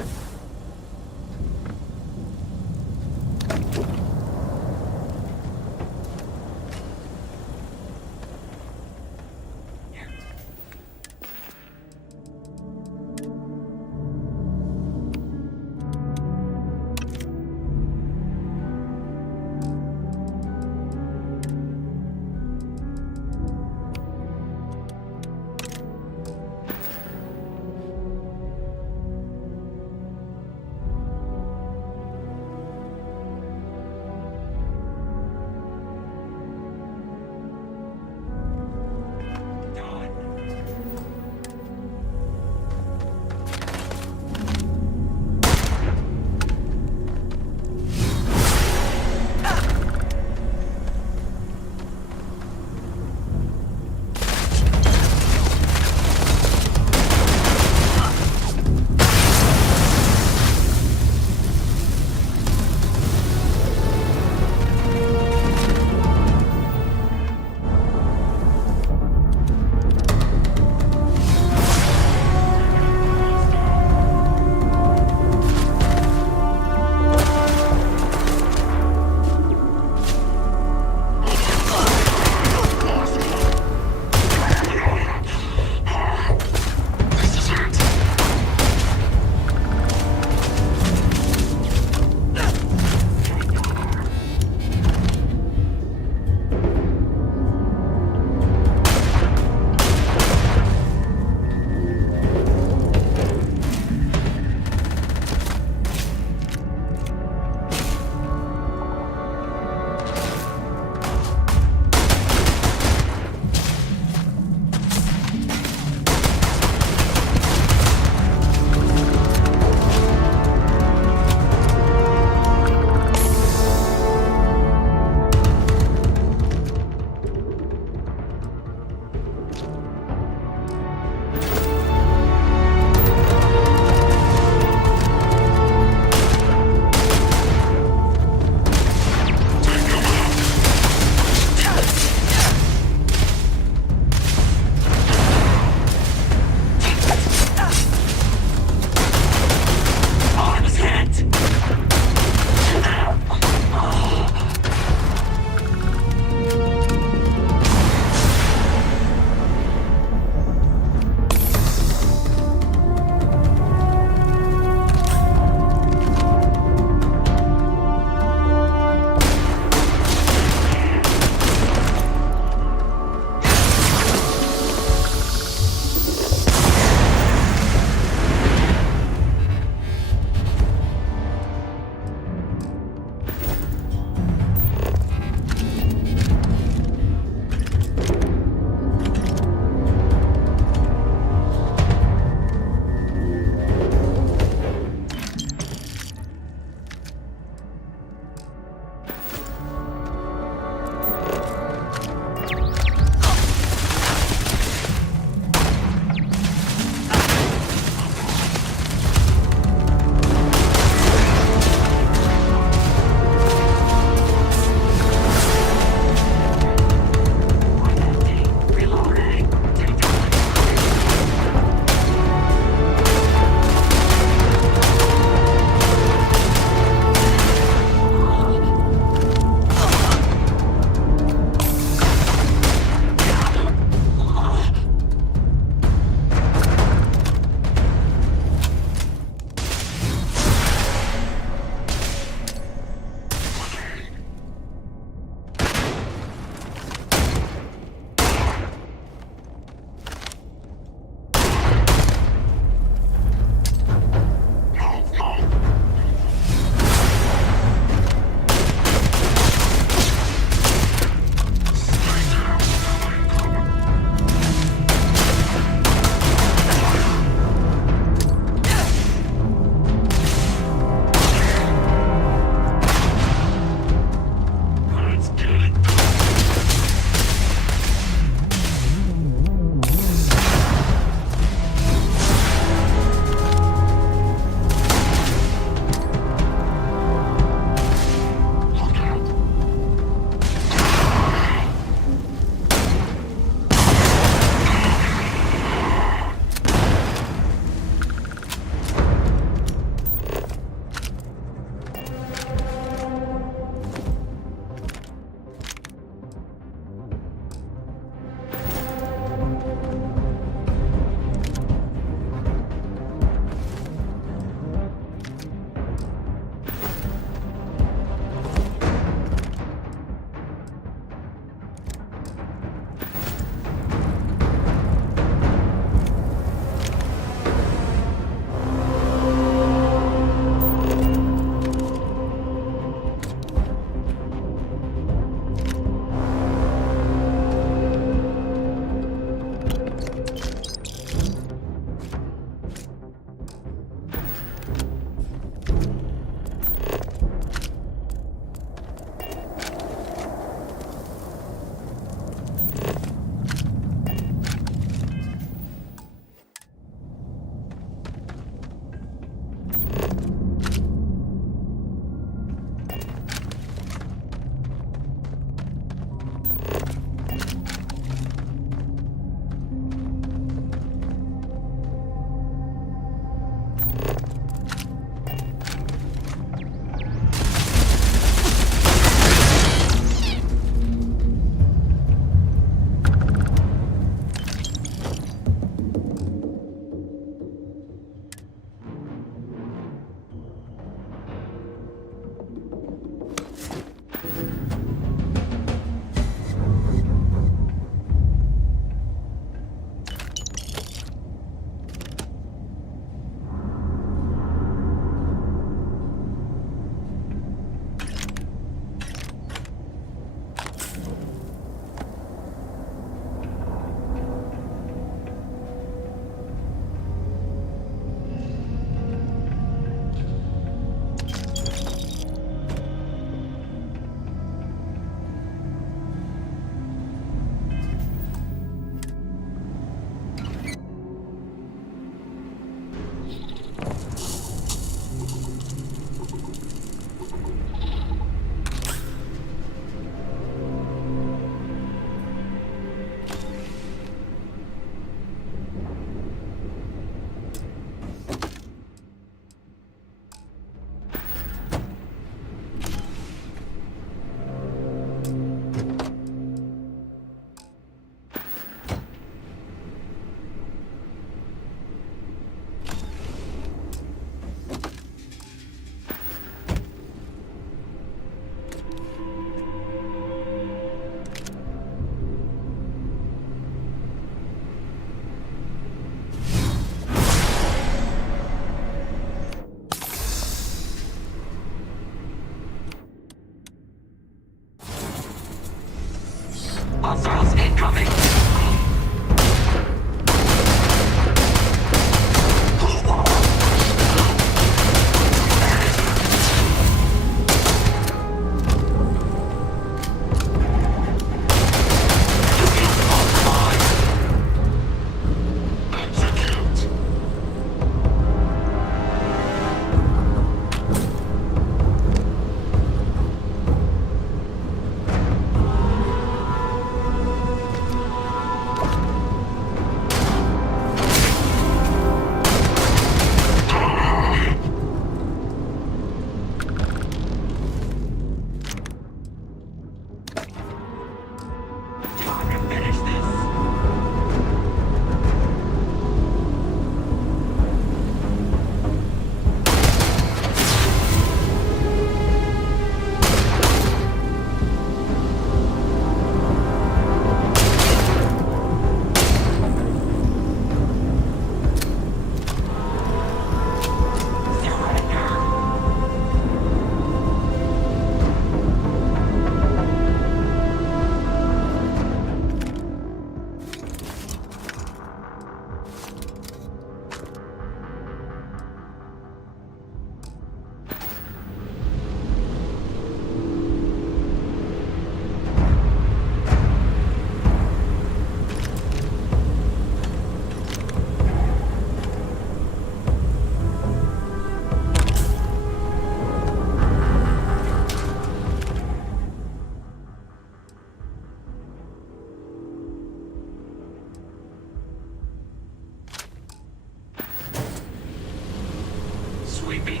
sleepy?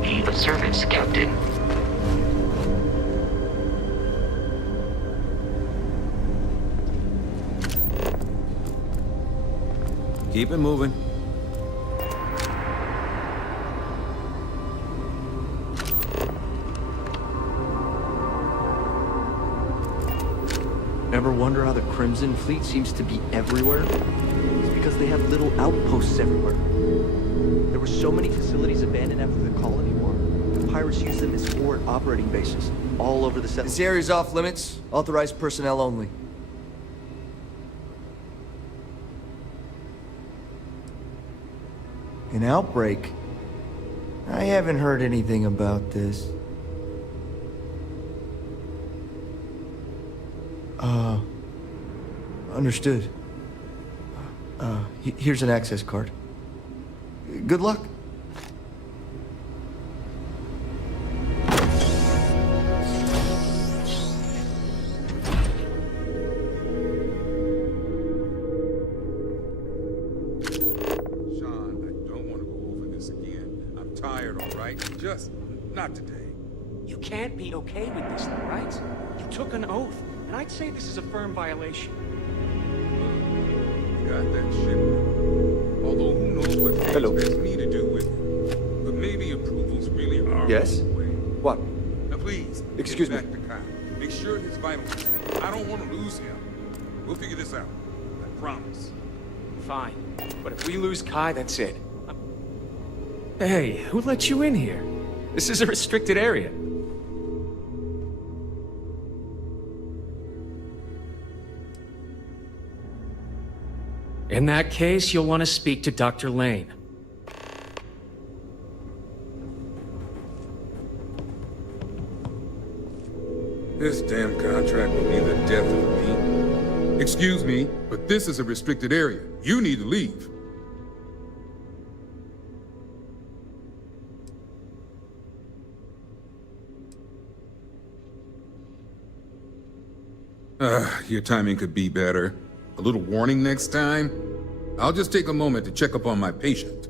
be of service, Captain. Keep it moving. Ever wonder how the Crimson Fleet seems to be everywhere? It's because they have little outposts everywhere. There were so many facilities abandoned after the Colony War. The pirates used them as forward operating bases all over the settlement. This area's off limits. Authorized personnel only. An outbreak? I haven't heard anything about this. Understood. Here's an access card. Good luck. Just not today. You can't be okay with this, though, right? You took an oath, and I'd say this is a firm violation. You got that shit. Although who knows what they expect me to do with it. But maybe approvals really are Yes? on the way. What? Now please, Excuse get back to Kai. Make sure his vitals. I don't want to lose him. We'll figure this out. I promise. Fine. But if we lose Kai, that's it. Hey, who let you in here? This is a restricted area. In that case, you'll want to speak to Dr. Lane. This damn contract will be the death of me. Excuse me, but this is a restricted area. You need to leave. Your timing could be better. A little warning next time? I'll just take a moment to check up on my patient.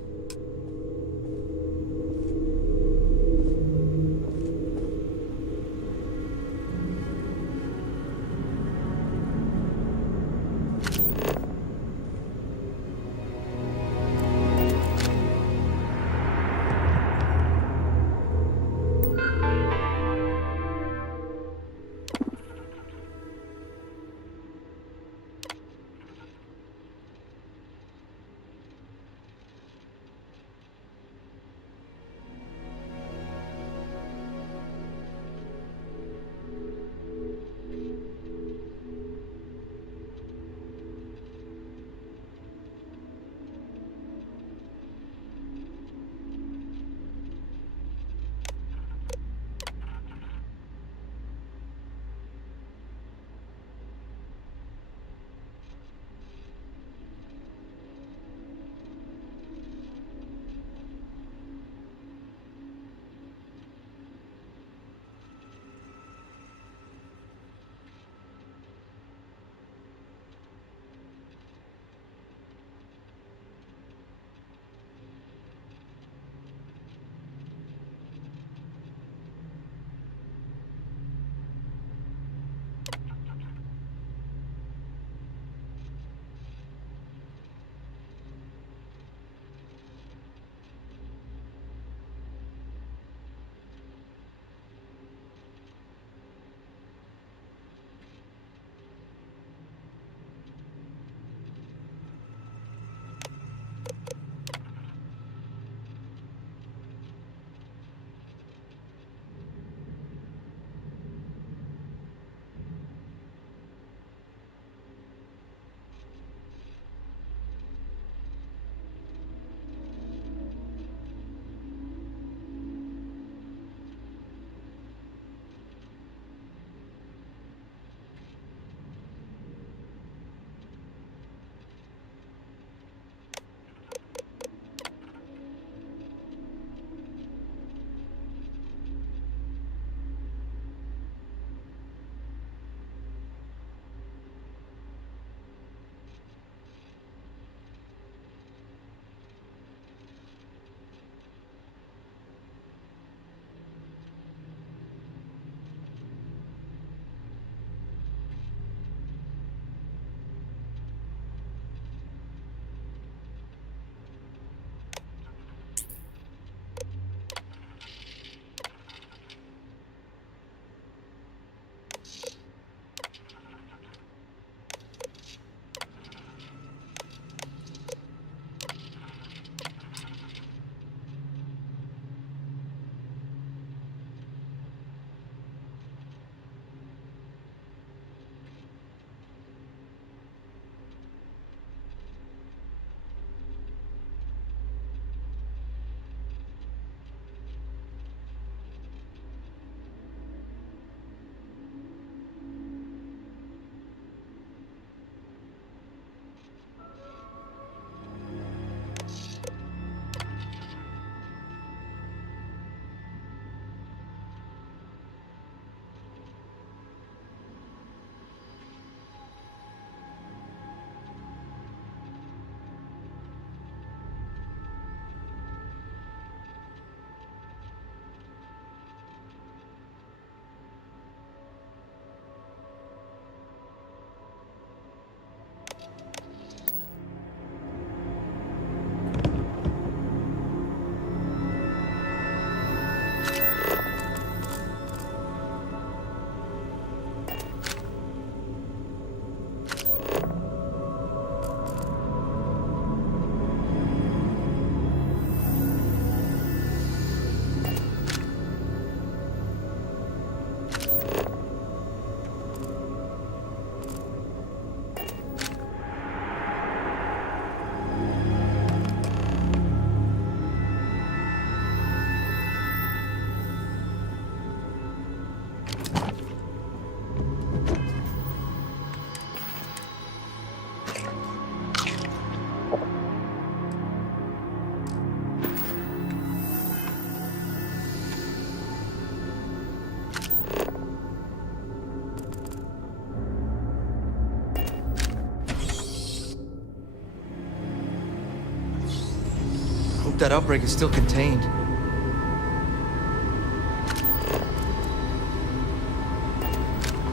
that outbreak is still contained.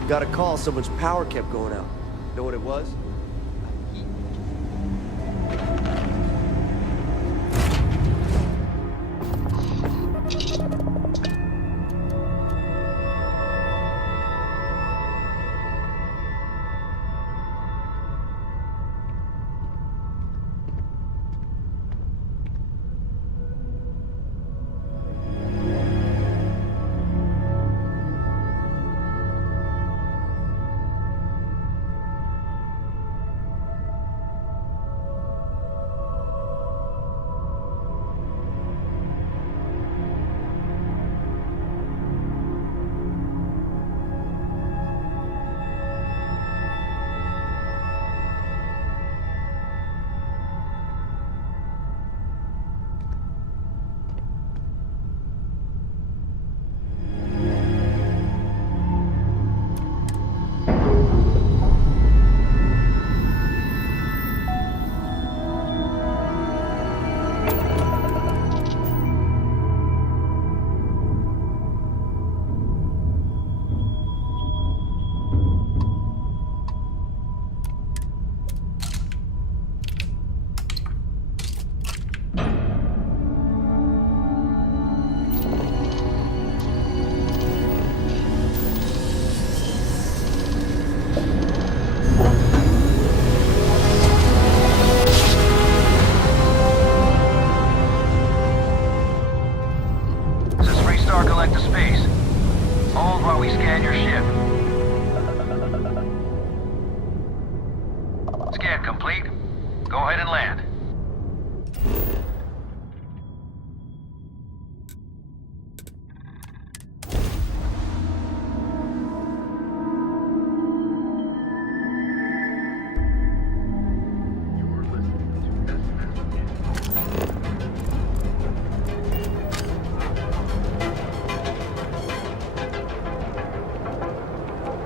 Got a call, someone's power kept going out. Know what it was?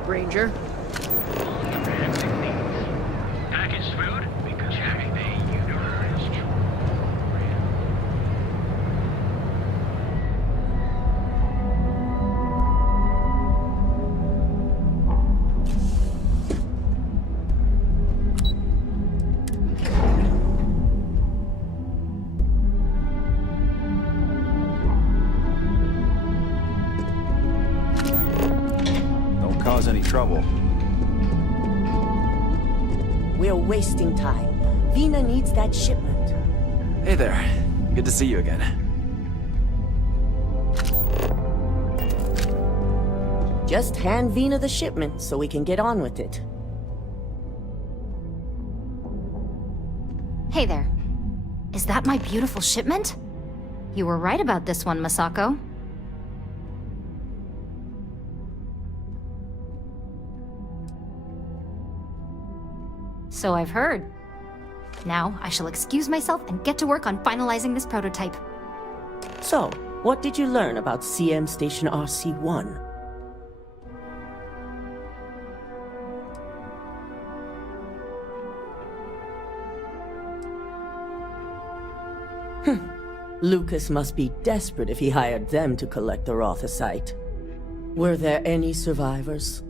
Ranger. Packaged food? Because everything you know is true. Cause any trouble. We're wasting time. Vina needs that shipment. Hey there. Good to see you again. Just hand Vina the shipment so we can get on with it. Hey there. Is that my beautiful shipment? You were right about this one, Masako. So I've heard. Now, I shall excuse myself and get to work on finalizing this prototype. So, what did you learn about CM Station RC-1? Lucas must be desperate if he hired them to collect the Rothosite. Were there any survivors?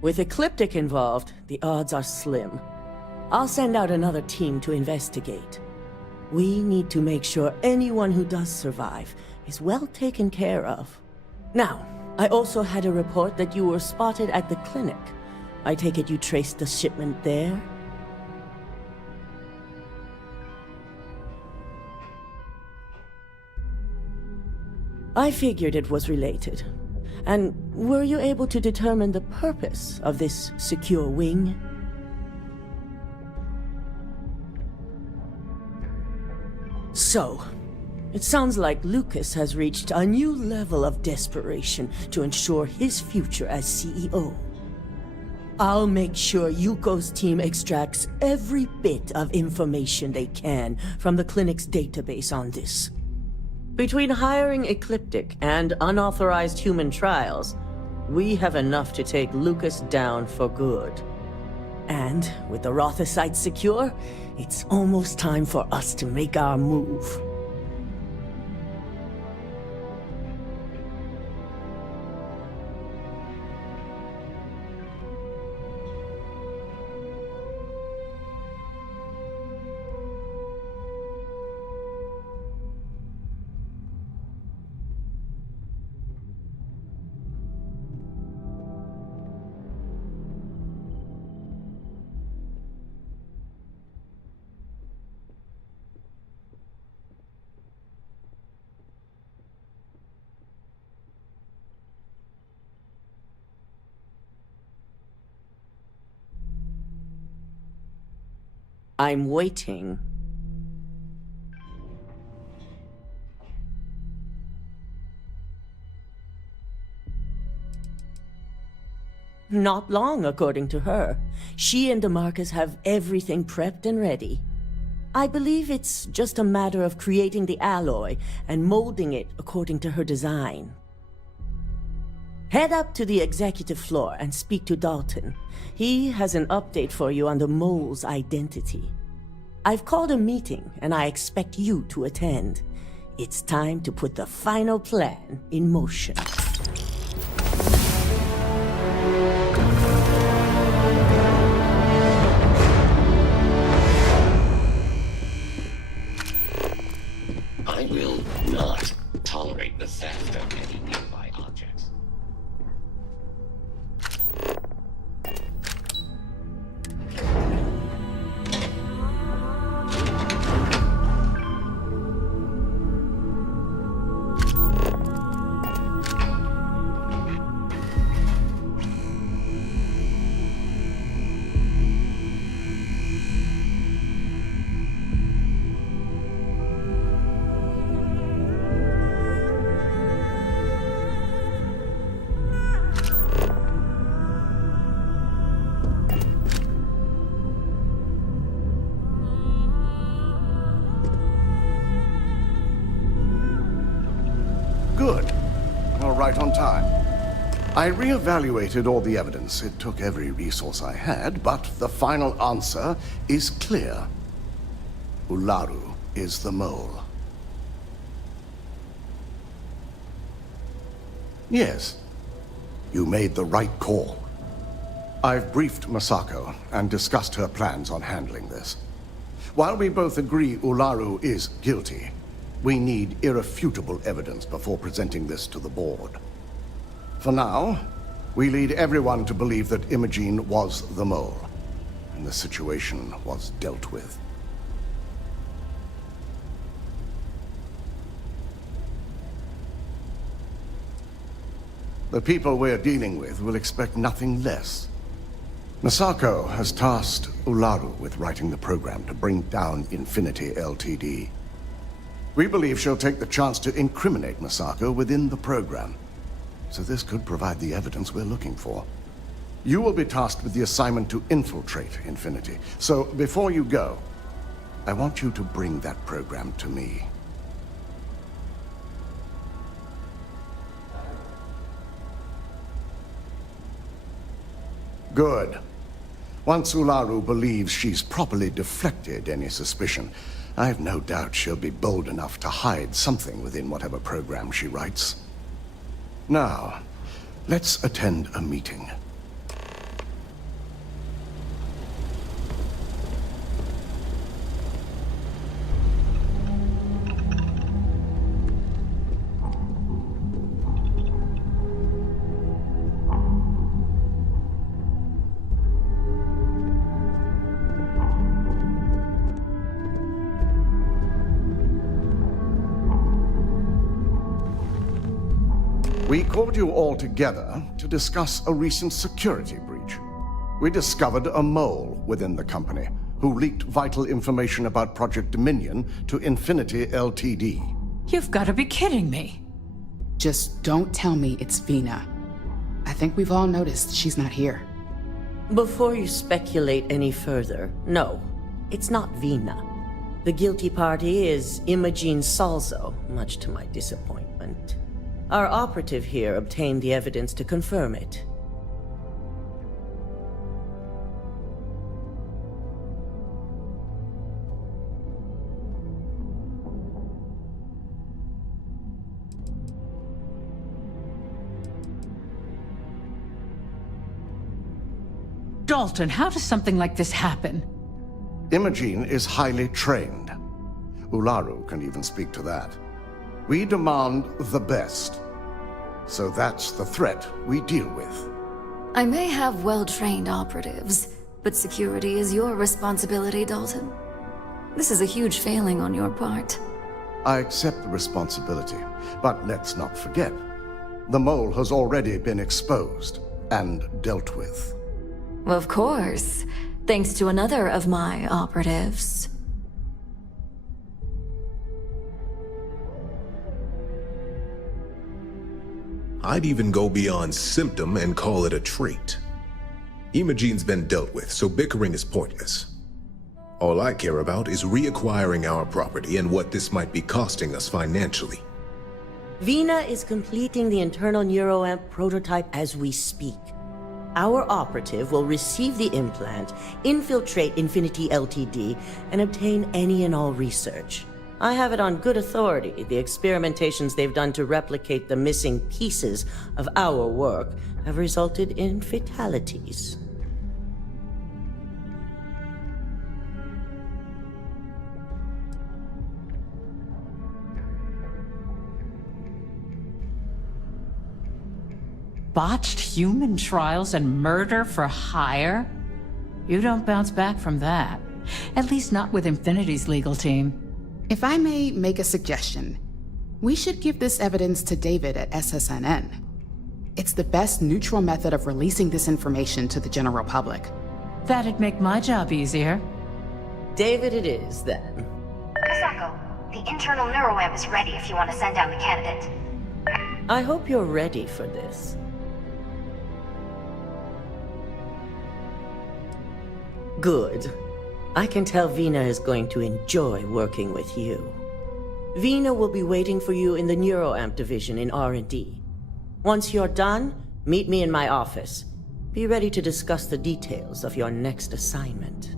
With Ecliptic involved, the odds are slim. I'll send out another team to investigate. We need to make sure anyone who does survive is well taken care of. Now, I also had a report that you were spotted at the clinic. I take it you traced the shipment there? I figured it was related. And were you able to determine the purpose of this secure wing? So, it sounds like Lucas has reached a new level of desperation to ensure his future as CEO. I'll make sure Yuko's team extracts every bit of information they can from the clinic's database on this. Between hiring Ecliptic and unauthorized human trials, we have enough to take Lucas down for good. And with the Rotha site secure, it's almost time for us to make our move. I'm waiting. Not long, according to her. She and DeMarcus have everything prepped and ready. I believe it's just a matter of creating the alloy and molding it according to her design. Head up to the executive floor and speak to Dalton. He has an update for you on the mole's identity. I've called a meeting and I expect you to attend. It's time to put the final plan in motion. I will not tolerate the theft of any nearby objects. Good. You're right on time. I reevaluated all the evidence. It took every resource I had, but the final answer is clear. Ularu is the mole. Yes, you made the right call. I've briefed Masako and discussed her plans on handling this. While we both agree Ularu is guilty, we need irrefutable evidence before presenting this to the board. For now, we lead everyone to believe that Imogene was the mole, and the situation was dealt with. The people we're dealing with will expect nothing less. Masako has tasked Ularu with writing the program to bring down Infinity Ltd. We believe she'll take the chance to incriminate Masako within the program, so this could provide the evidence we're looking for. You will be tasked with the assignment to infiltrate Infinity, so before you go, I want you to bring that program to me. Good. Once Ularu believes she's properly deflected any suspicion, I've no doubt she'll be bold enough to hide something within whatever program she writes. Now, let's attend a meeting. We called you all together to discuss a recent security breach. We discovered a mole within the company who leaked vital information about Project Dominion to Infinity Ltd. You've got to be kidding me. Just don't tell me it's Vina. I think we've all noticed she's not here. Before you speculate any further, no, it's not Vina. The guilty party is Imogene Salzo, much to my disappointment. Our operative here obtained the evidence to confirm it. Dalton, how does something like this happen? Imogene is highly trained. Ularu can even speak to that. We demand the best. So that's the threat we deal with. I may have well-trained operatives, but security is your responsibility, Dalton. This is a huge failing on your part. I accept the responsibility, but let's not forget, the mole has already been exposed and dealt with. Of course, thanks to another of my operatives. I'd even go beyond symptom and call it a trait. Imogene's been dealt with, so bickering is pointless. All I care about is reacquiring our property and what this might be costing us financially. Vina is completing the internal neuroamp prototype as we speak. Our operative will receive the implant, infiltrate Infinity Ltd, and obtain any and all research. I have it on good authority. The experimentations they've done to replicate the missing pieces of our work have resulted in fatalities. Botched human trials and murder for hire? You don't bounce back from that. At least not with Infinity's legal team. If I may make a suggestion, we should give this evidence to David at SSNN. It's the best neutral method of releasing this information to the general public. That'd make my job easier. David it is, then. Misako, the internal neuroamp is ready if you want to send down the candidate. I hope you're ready for this. Good. I can tell Vina is going to enjoy working with you. Vina will be waiting for you in the neuroamp division in R&D. Once you're done, meet me in my office. Be ready to discuss the details of your next assignment.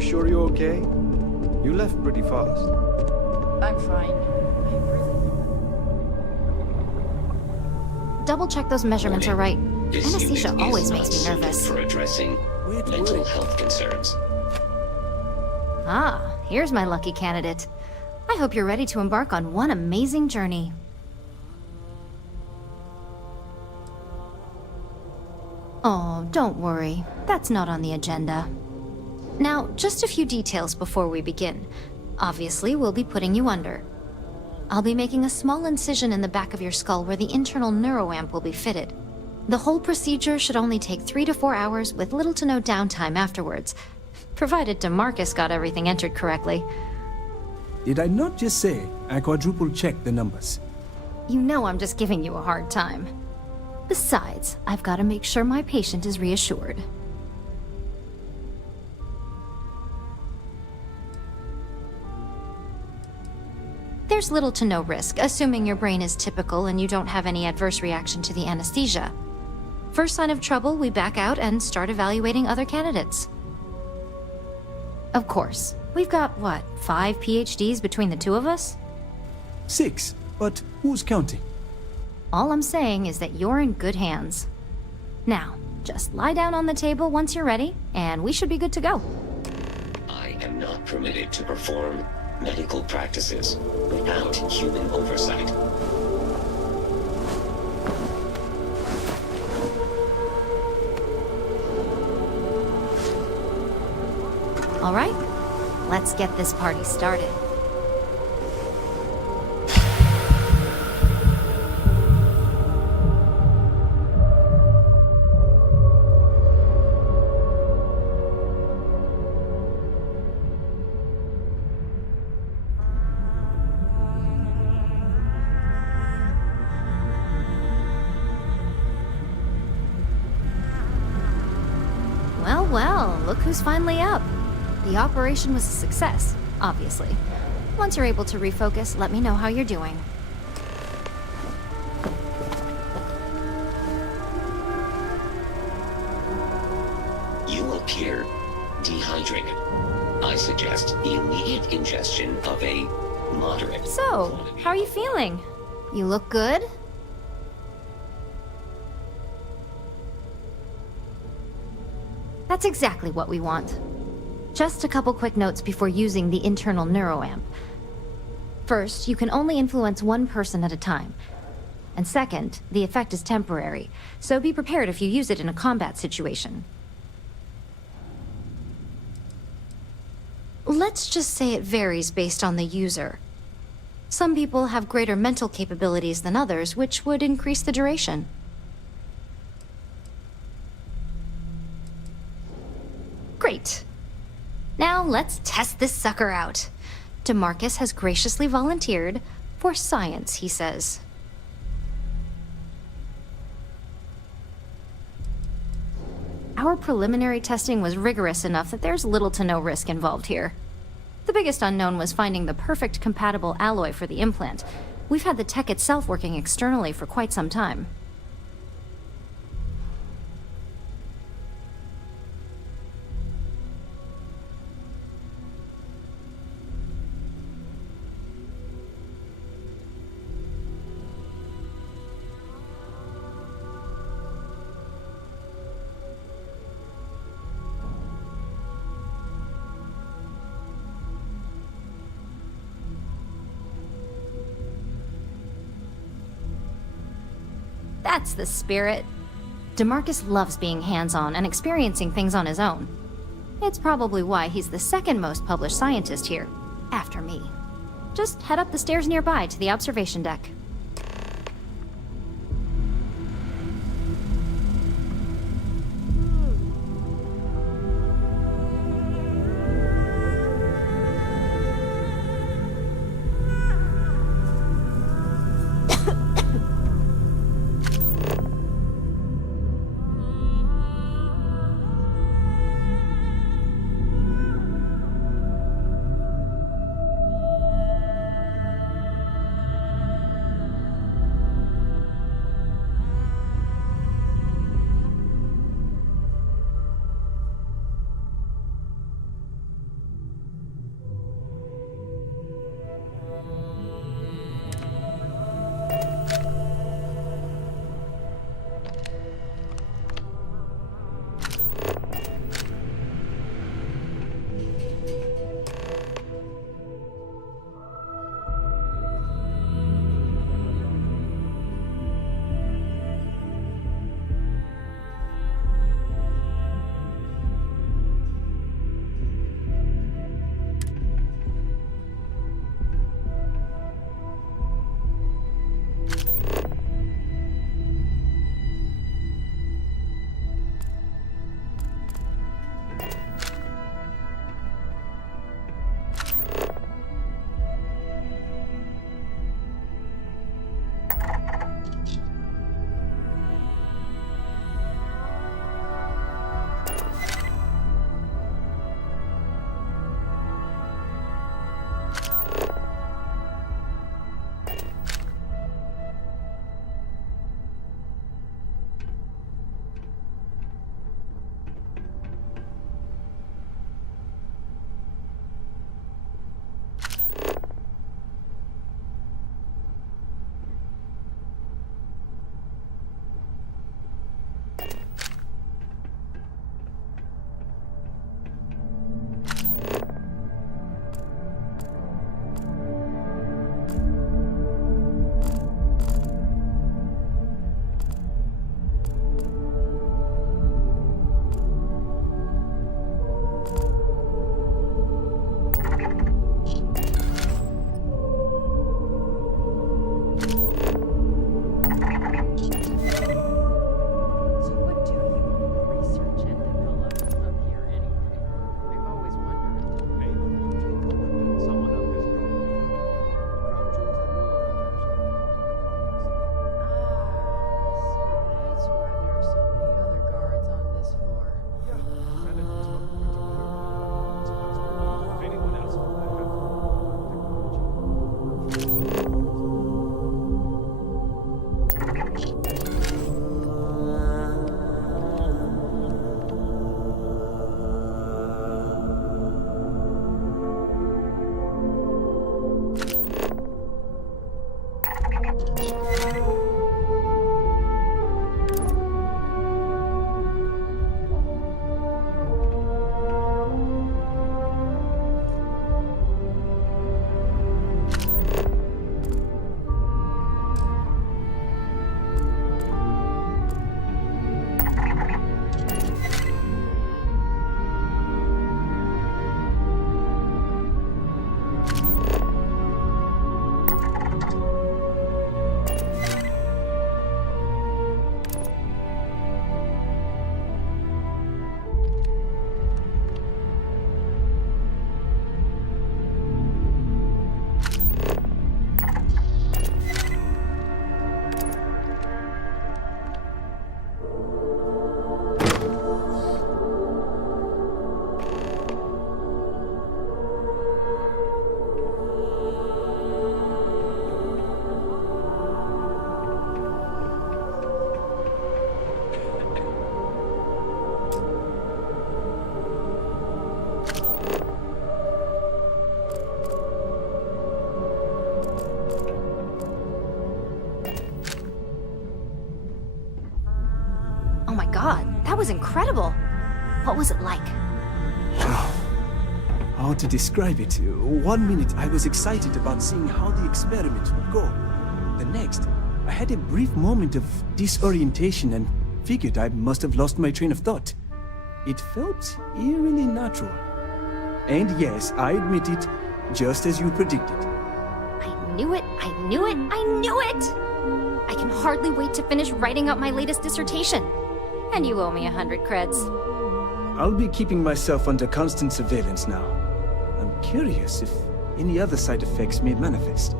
Sure you're okay? You left pretty fast. I'm fine. Double check those measurements are right. This Anesthesia unit always is makes me not nervous. suited for addressing mental health concerns. Ah, here's my lucky candidate. I hope you're ready to embark on one amazing journey. Oh, don't worry. That's not on the agenda. Now, just a few details before we begin. Obviously, we'll be putting you under. I'll be making a small incision in the back of your skull where the internal neuroamp will be fitted. The whole procedure should only take 3 to 4 hours with little to no downtime afterwards, provided DeMarcus got everything entered correctly. Did I not just say I quadruple-checked the numbers? You know I'm just giving you a hard time. Besides, I've got to make sure my patient is reassured. There's little to no risk, assuming your brain is typical and you don't have any adverse reaction to the anesthesia. First sign of trouble, we back out and start evaluating other candidates. Of course, we've got, what, 5 PhDs between the two of us? 6, but who's counting? All I'm saying is that you're in good hands. Now, just lie down on the table once you're ready, and we should be good to go. I am not permitted to perform medical practices without human oversight. All right, let's get this party started. Well, well, look who's finally up. The operation was a success, obviously. Once you're able to refocus, let me know how you're doing. You appear dehydrated. I suggest the immediate ingestion of a moderate. So, how are you feeling? You look good? That's exactly what we want. Just a couple quick notes before using the internal neuroamp. First, you can only influence one person at a time. And second, the effect is temporary, so be prepared if you use it in a combat situation. Let's just say it varies based on the user. Some people have greater mental capabilities than others, which would increase the duration. Great. Now let's test this sucker out. DeMarcus has graciously volunteered for science, he says. Our preliminary testing was rigorous enough that there's little to no risk involved here. The biggest unknown was finding the perfect compatible alloy for the implant. We've had the tech itself working externally for quite some time. That's the spirit. DeMarcus loves being hands-on and experiencing things on his own. It's probably why he's the second most published scientist here, after me. Just head up the stairs nearby to the observation deck. Oh my god, that was incredible. What was it like? How to describe it? 1 minute I was excited about seeing how the experiment would go. The next, I had a brief moment of disorientation and figured I must have lost my train of thought. It felt eerily natural. And yes, I admit it, just as you predicted. I knew it, I knew it, I knew it! I can hardly wait to finish writing up my latest dissertation. And you owe me 100 creds. I'll be keeping myself under constant surveillance now. I'm curious if any other side effects may manifest.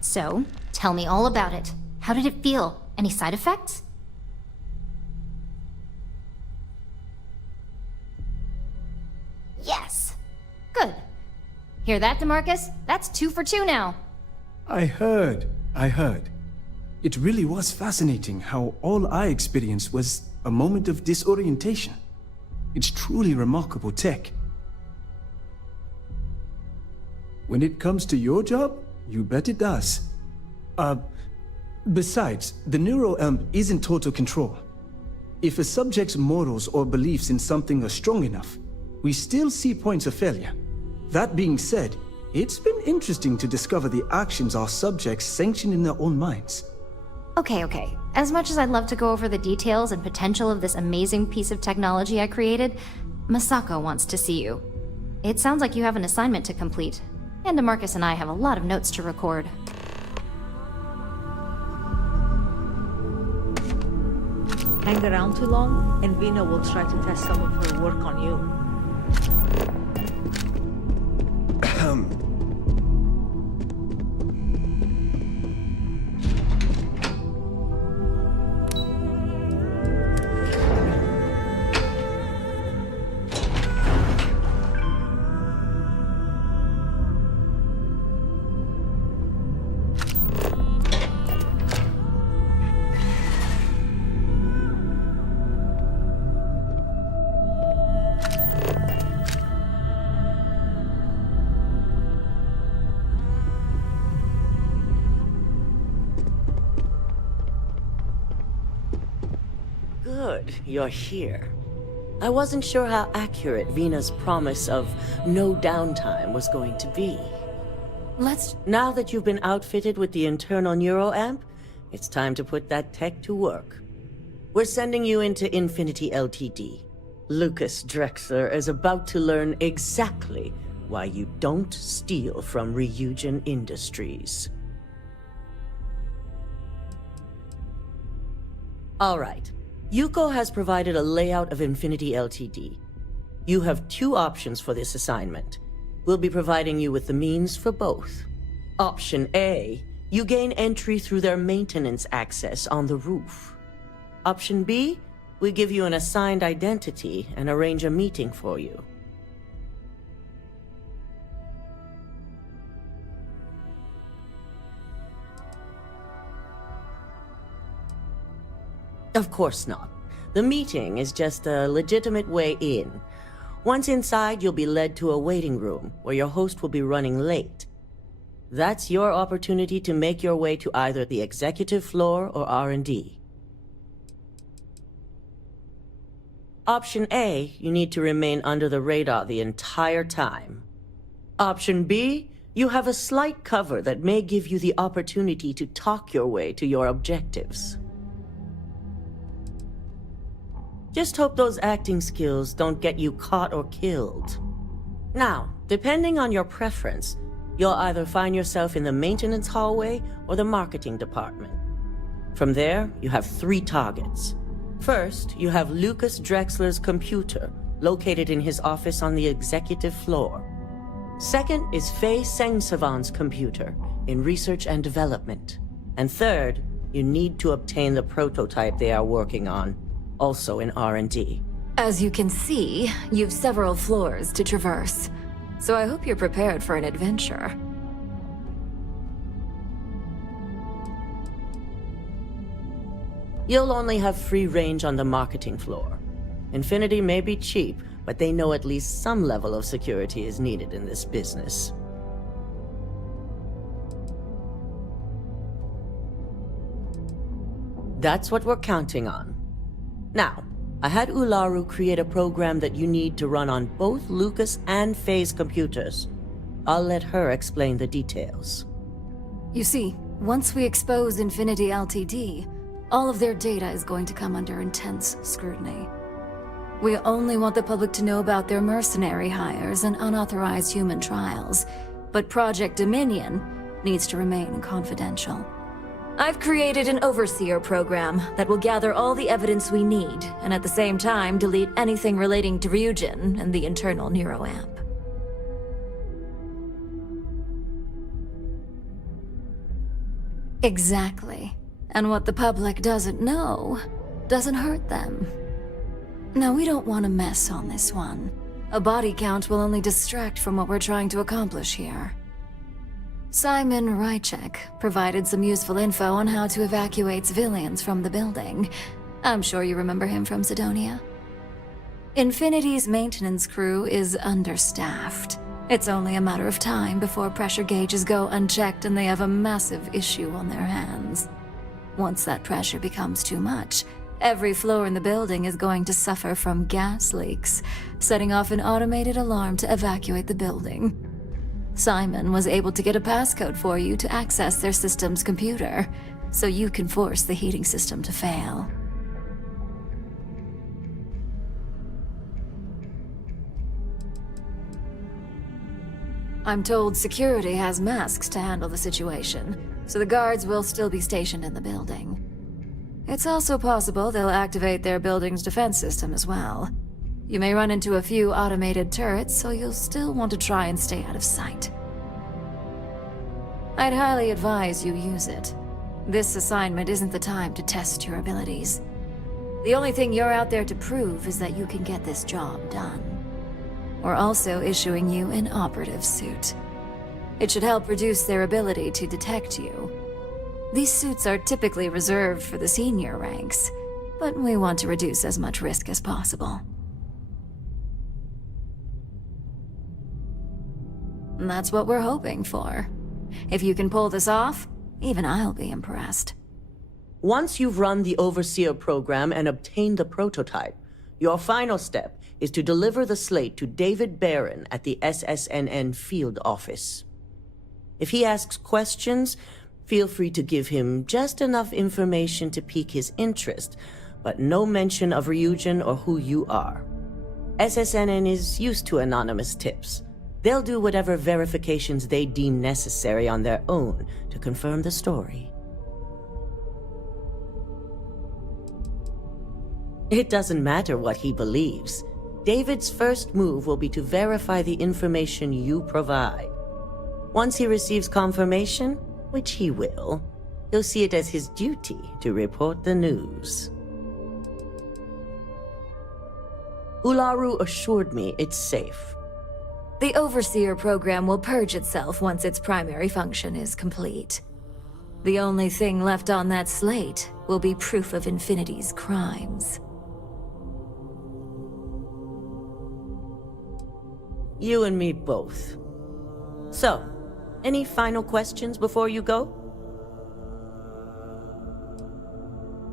So, tell me all about it. How did it feel? Any side effects? Yes! Good. Hear that, DeMarcus? That's 2 for 2 now. I heard. It really was fascinating how all I experienced was a moment of disorientation. It's truly remarkable tech. When it comes to your job, you bet it does. Besides, the neuroamp isn't total control. If a subject's morals or beliefs in something are strong enough, we still see points of failure. That being said, it's been interesting to discover the actions our subjects sanction in their own minds. Okay. As much as I'd love to go over the details and potential of this amazing piece of technology I created, Masako wants to see you. It sounds like you have an assignment to complete, and DeMarcus and I have a lot of notes to record. Hang around too long, and Vina will try to test some of her work on you. Good, you're here. I wasn't sure how accurate Vina's promise of no downtime was going to be. Now that you've been outfitted with the internal neuroamp, it's time to put that tech to work. We're sending you into Infinity Ltd. Lucas Drexler is about to learn exactly why you don't steal from Ryujin Industries. All right. Yuko has provided a layout of Infinity Ltd. You have 2 options for this assignment. We'll be providing you with the means for both. Option A, you gain entry through their maintenance access on the roof. Option B, we give you an assigned identity and arrange a meeting for you. Of course not. The meeting is just a legitimate way in. Once inside, you'll be led to a waiting room where your host will be running late. That's your opportunity to make your way to either the executive floor or R&D. Option A, you need to remain under the radar the entire time. Option B, you have a slight cover that may give you the opportunity to talk your way to your objectives. Just hope those acting skills don't get you caught or killed. Now, depending on your preference, you'll either find yourself in the maintenance hallway or the marketing department. From there, you have 3 targets. First, you have Lucas Drexler's computer, located in his office on the executive floor. Second is Faye Sengsavan's computer, in research and development. And third, you need to obtain the prototype they are working on, also in R&D. As you can see, you've several floors to traverse, so I hope you're prepared for an adventure. You'll only have free range on the marketing floor. Infinity may be cheap, but they know at least some level of security is needed in this business. That's what we're counting on. Now, I had Ularu create a program that you need to run on both Lucas and Faye's computers. I'll let her explain the details. You see, once we expose Infinity Ltd., all of their data is going to come under intense scrutiny. We only want the public to know about their mercenary hires and unauthorized human trials, but Project Dominion needs to remain confidential. I've created an overseer program that will gather all the evidence we need, and at the same time delete anything relating to Ryujin and the internal neuroamp. Exactly. And what the public doesn't know doesn't hurt them. Now, we don't want to mess on this one. A body count will only distract from what we're trying to accomplish here. Simon Rychek provided some useful info on how to evacuate civilians from the building. I'm sure you remember him from Sidonia. Infinity's maintenance crew is understaffed. It's only a matter of time before pressure gauges go unchecked and they have a massive issue on their hands. Once that pressure becomes too much, every floor in the building is going to suffer from gas leaks, setting off an automated alarm to evacuate the building. Simon was able to get a passcode for you to access their system's computer, so you can force the heating system to fail. I'm told security has masks to handle the situation, so the guards will still be stationed in the building. It's also possible they'll activate their building's defense system as well. You may run into a few automated turrets, so you'll still want to try and stay out of sight. I'd highly advise you use it. This assignment isn't the time to test your abilities. The only thing you're out there to prove is that you can get this job done. We're also issuing you an operative suit. It should help reduce their ability to detect you. These suits are typically reserved for the senior ranks, but we want to reduce as much risk as possible. And that's what we're hoping for. If you can pull this off, even I'll be impressed. Once you've run the Overseer program and obtained the prototype, your final step is to deliver the slate to David Barron at the SSNN field office. If he asks questions, feel free to give him just enough information to pique his interest, but no mention of Ryujin or who you are. SSNN is used to anonymous tips. They'll do whatever verifications they deem necessary on their own to confirm the story. It doesn't matter what he believes. David's first move will be to verify the information you provide. Once he receives confirmation, which he will, he'll see it as his duty to report the news. Ularu assured me it's safe. The Overseer program will purge itself once its primary function is complete. The only thing left on that slate will be proof of Infinity's crimes. You and me both. So, any final questions before you go?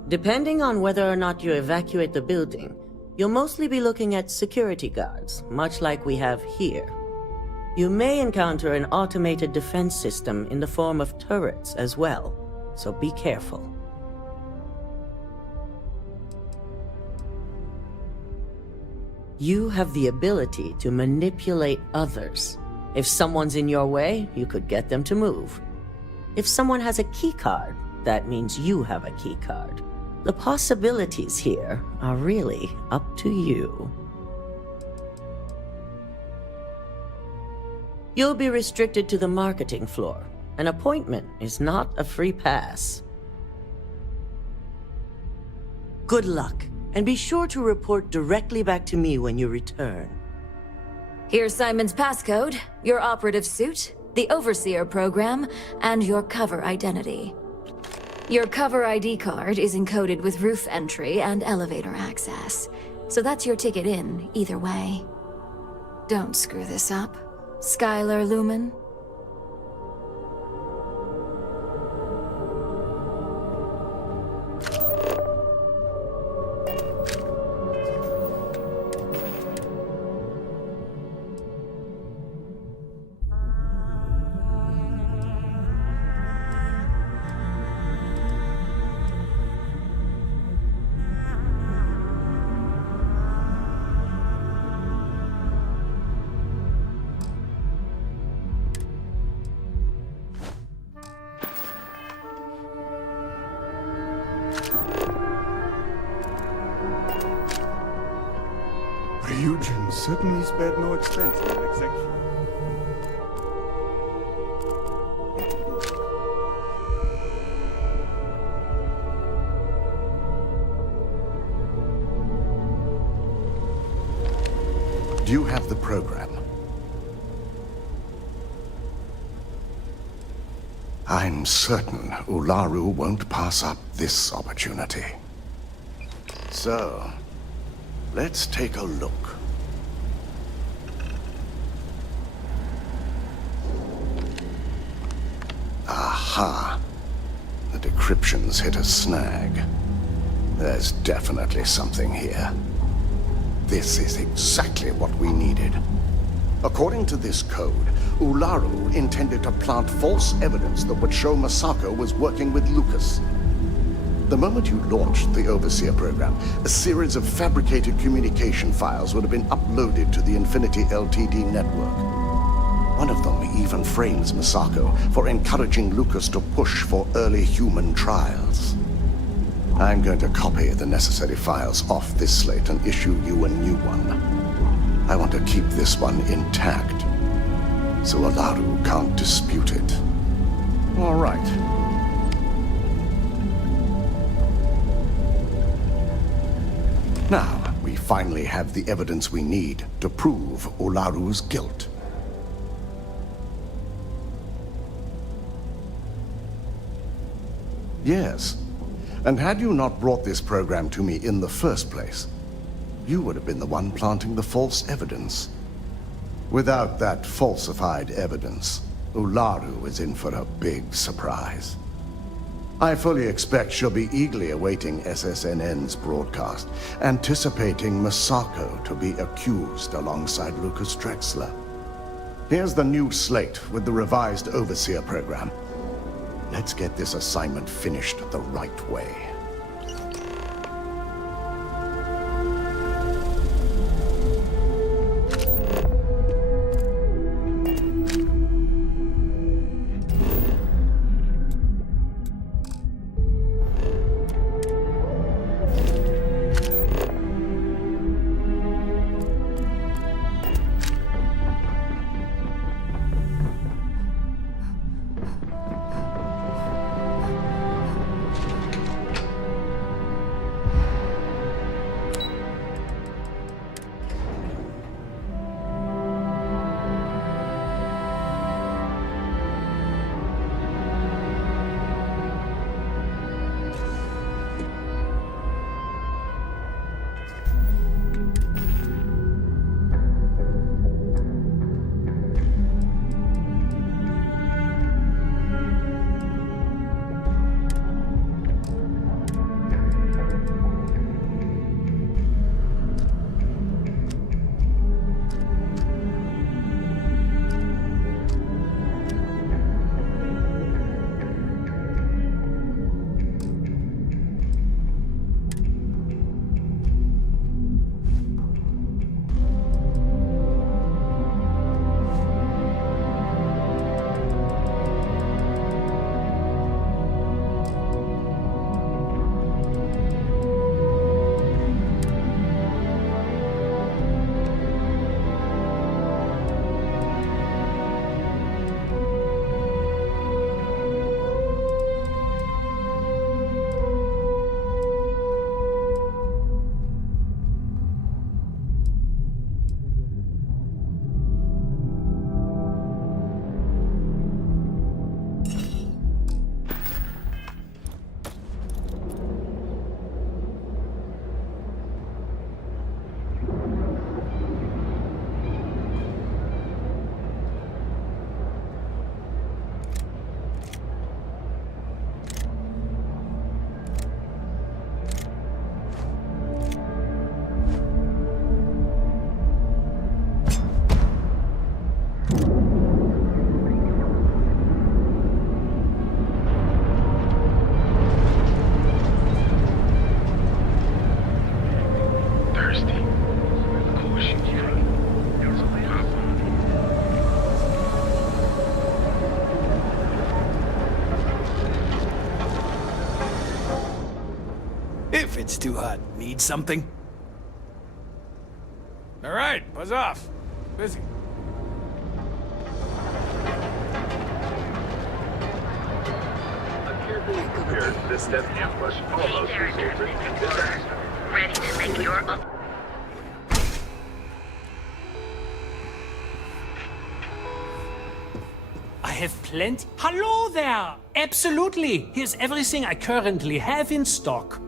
Depending on whether or not you evacuate the building, you'll mostly be looking at security guards, much like we have here. You may encounter an automated defense system in the form of turrets as well, so be careful. You have the ability to manipulate others. If someone's in your way, you could get them to move. If someone has a keycard, that means you have a keycard. The possibilities here are really up to you. You'll be restricted to the marketing floor. An appointment is not a free pass. Good luck. And be sure to report directly back to me when you return. Here's Simon's passcode, your operative suit, the Overseer program, and your cover identity. Your cover ID card is encoded with roof entry and elevator access, so that's your ticket in, either way. Don't screw this up, Skylar Lumen. Ryujin certainly spared no expense in that execution. Do you have the program? I'm certain Ularu won't pass up this opportunity. So, let's take a look. Aha! The decryption's hit a snag. There's definitely something here. This is exactly what we needed. According to this code, Ularu intended to plant false evidence that would show Masako was working with Lucas. The moment you launched the Overseer program, a series of fabricated communication files would have been uploaded to the Infinity LTD network. One of them even frames Masako for encouraging Lucas to push for early human trials. I'm going to copy the necessary files off this slate and issue you a new one. I want to keep this one intact, so Ularu can't dispute it. All right. Now, we finally have the evidence we need to prove Ularu's guilt. Yes. And had you not brought this program to me in the first place, you would have been the one planting the false evidence. Without that falsified evidence, Ularu is in for a big surprise. I fully expect she'll be eagerly awaiting SSNN's broadcast, anticipating Masako to be accused alongside Lucas Drexler. Here's the new slate with the revised Overseer program. Let's get this assignment finished the right way. thirsty. Of course you can. You're a papa. If it's too hot, need something? All right, buzz off. Busy. Carefully prepared for this death ambush almost resulted in disaster. Ready to make your I have plenty. Hello there! Absolutely! Here's everything I currently have in stock.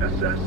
SS.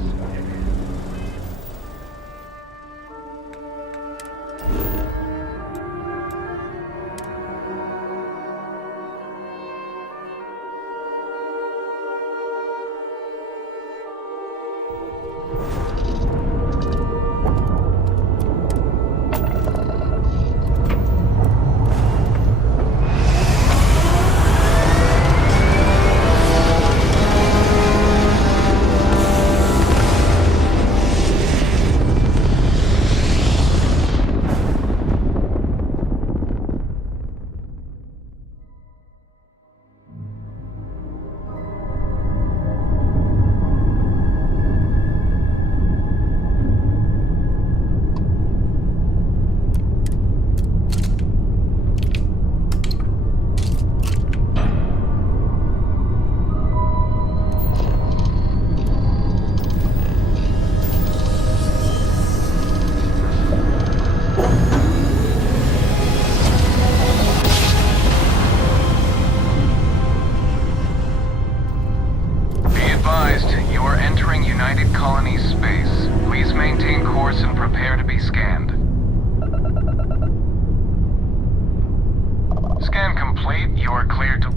Scan complete. You are cleared to...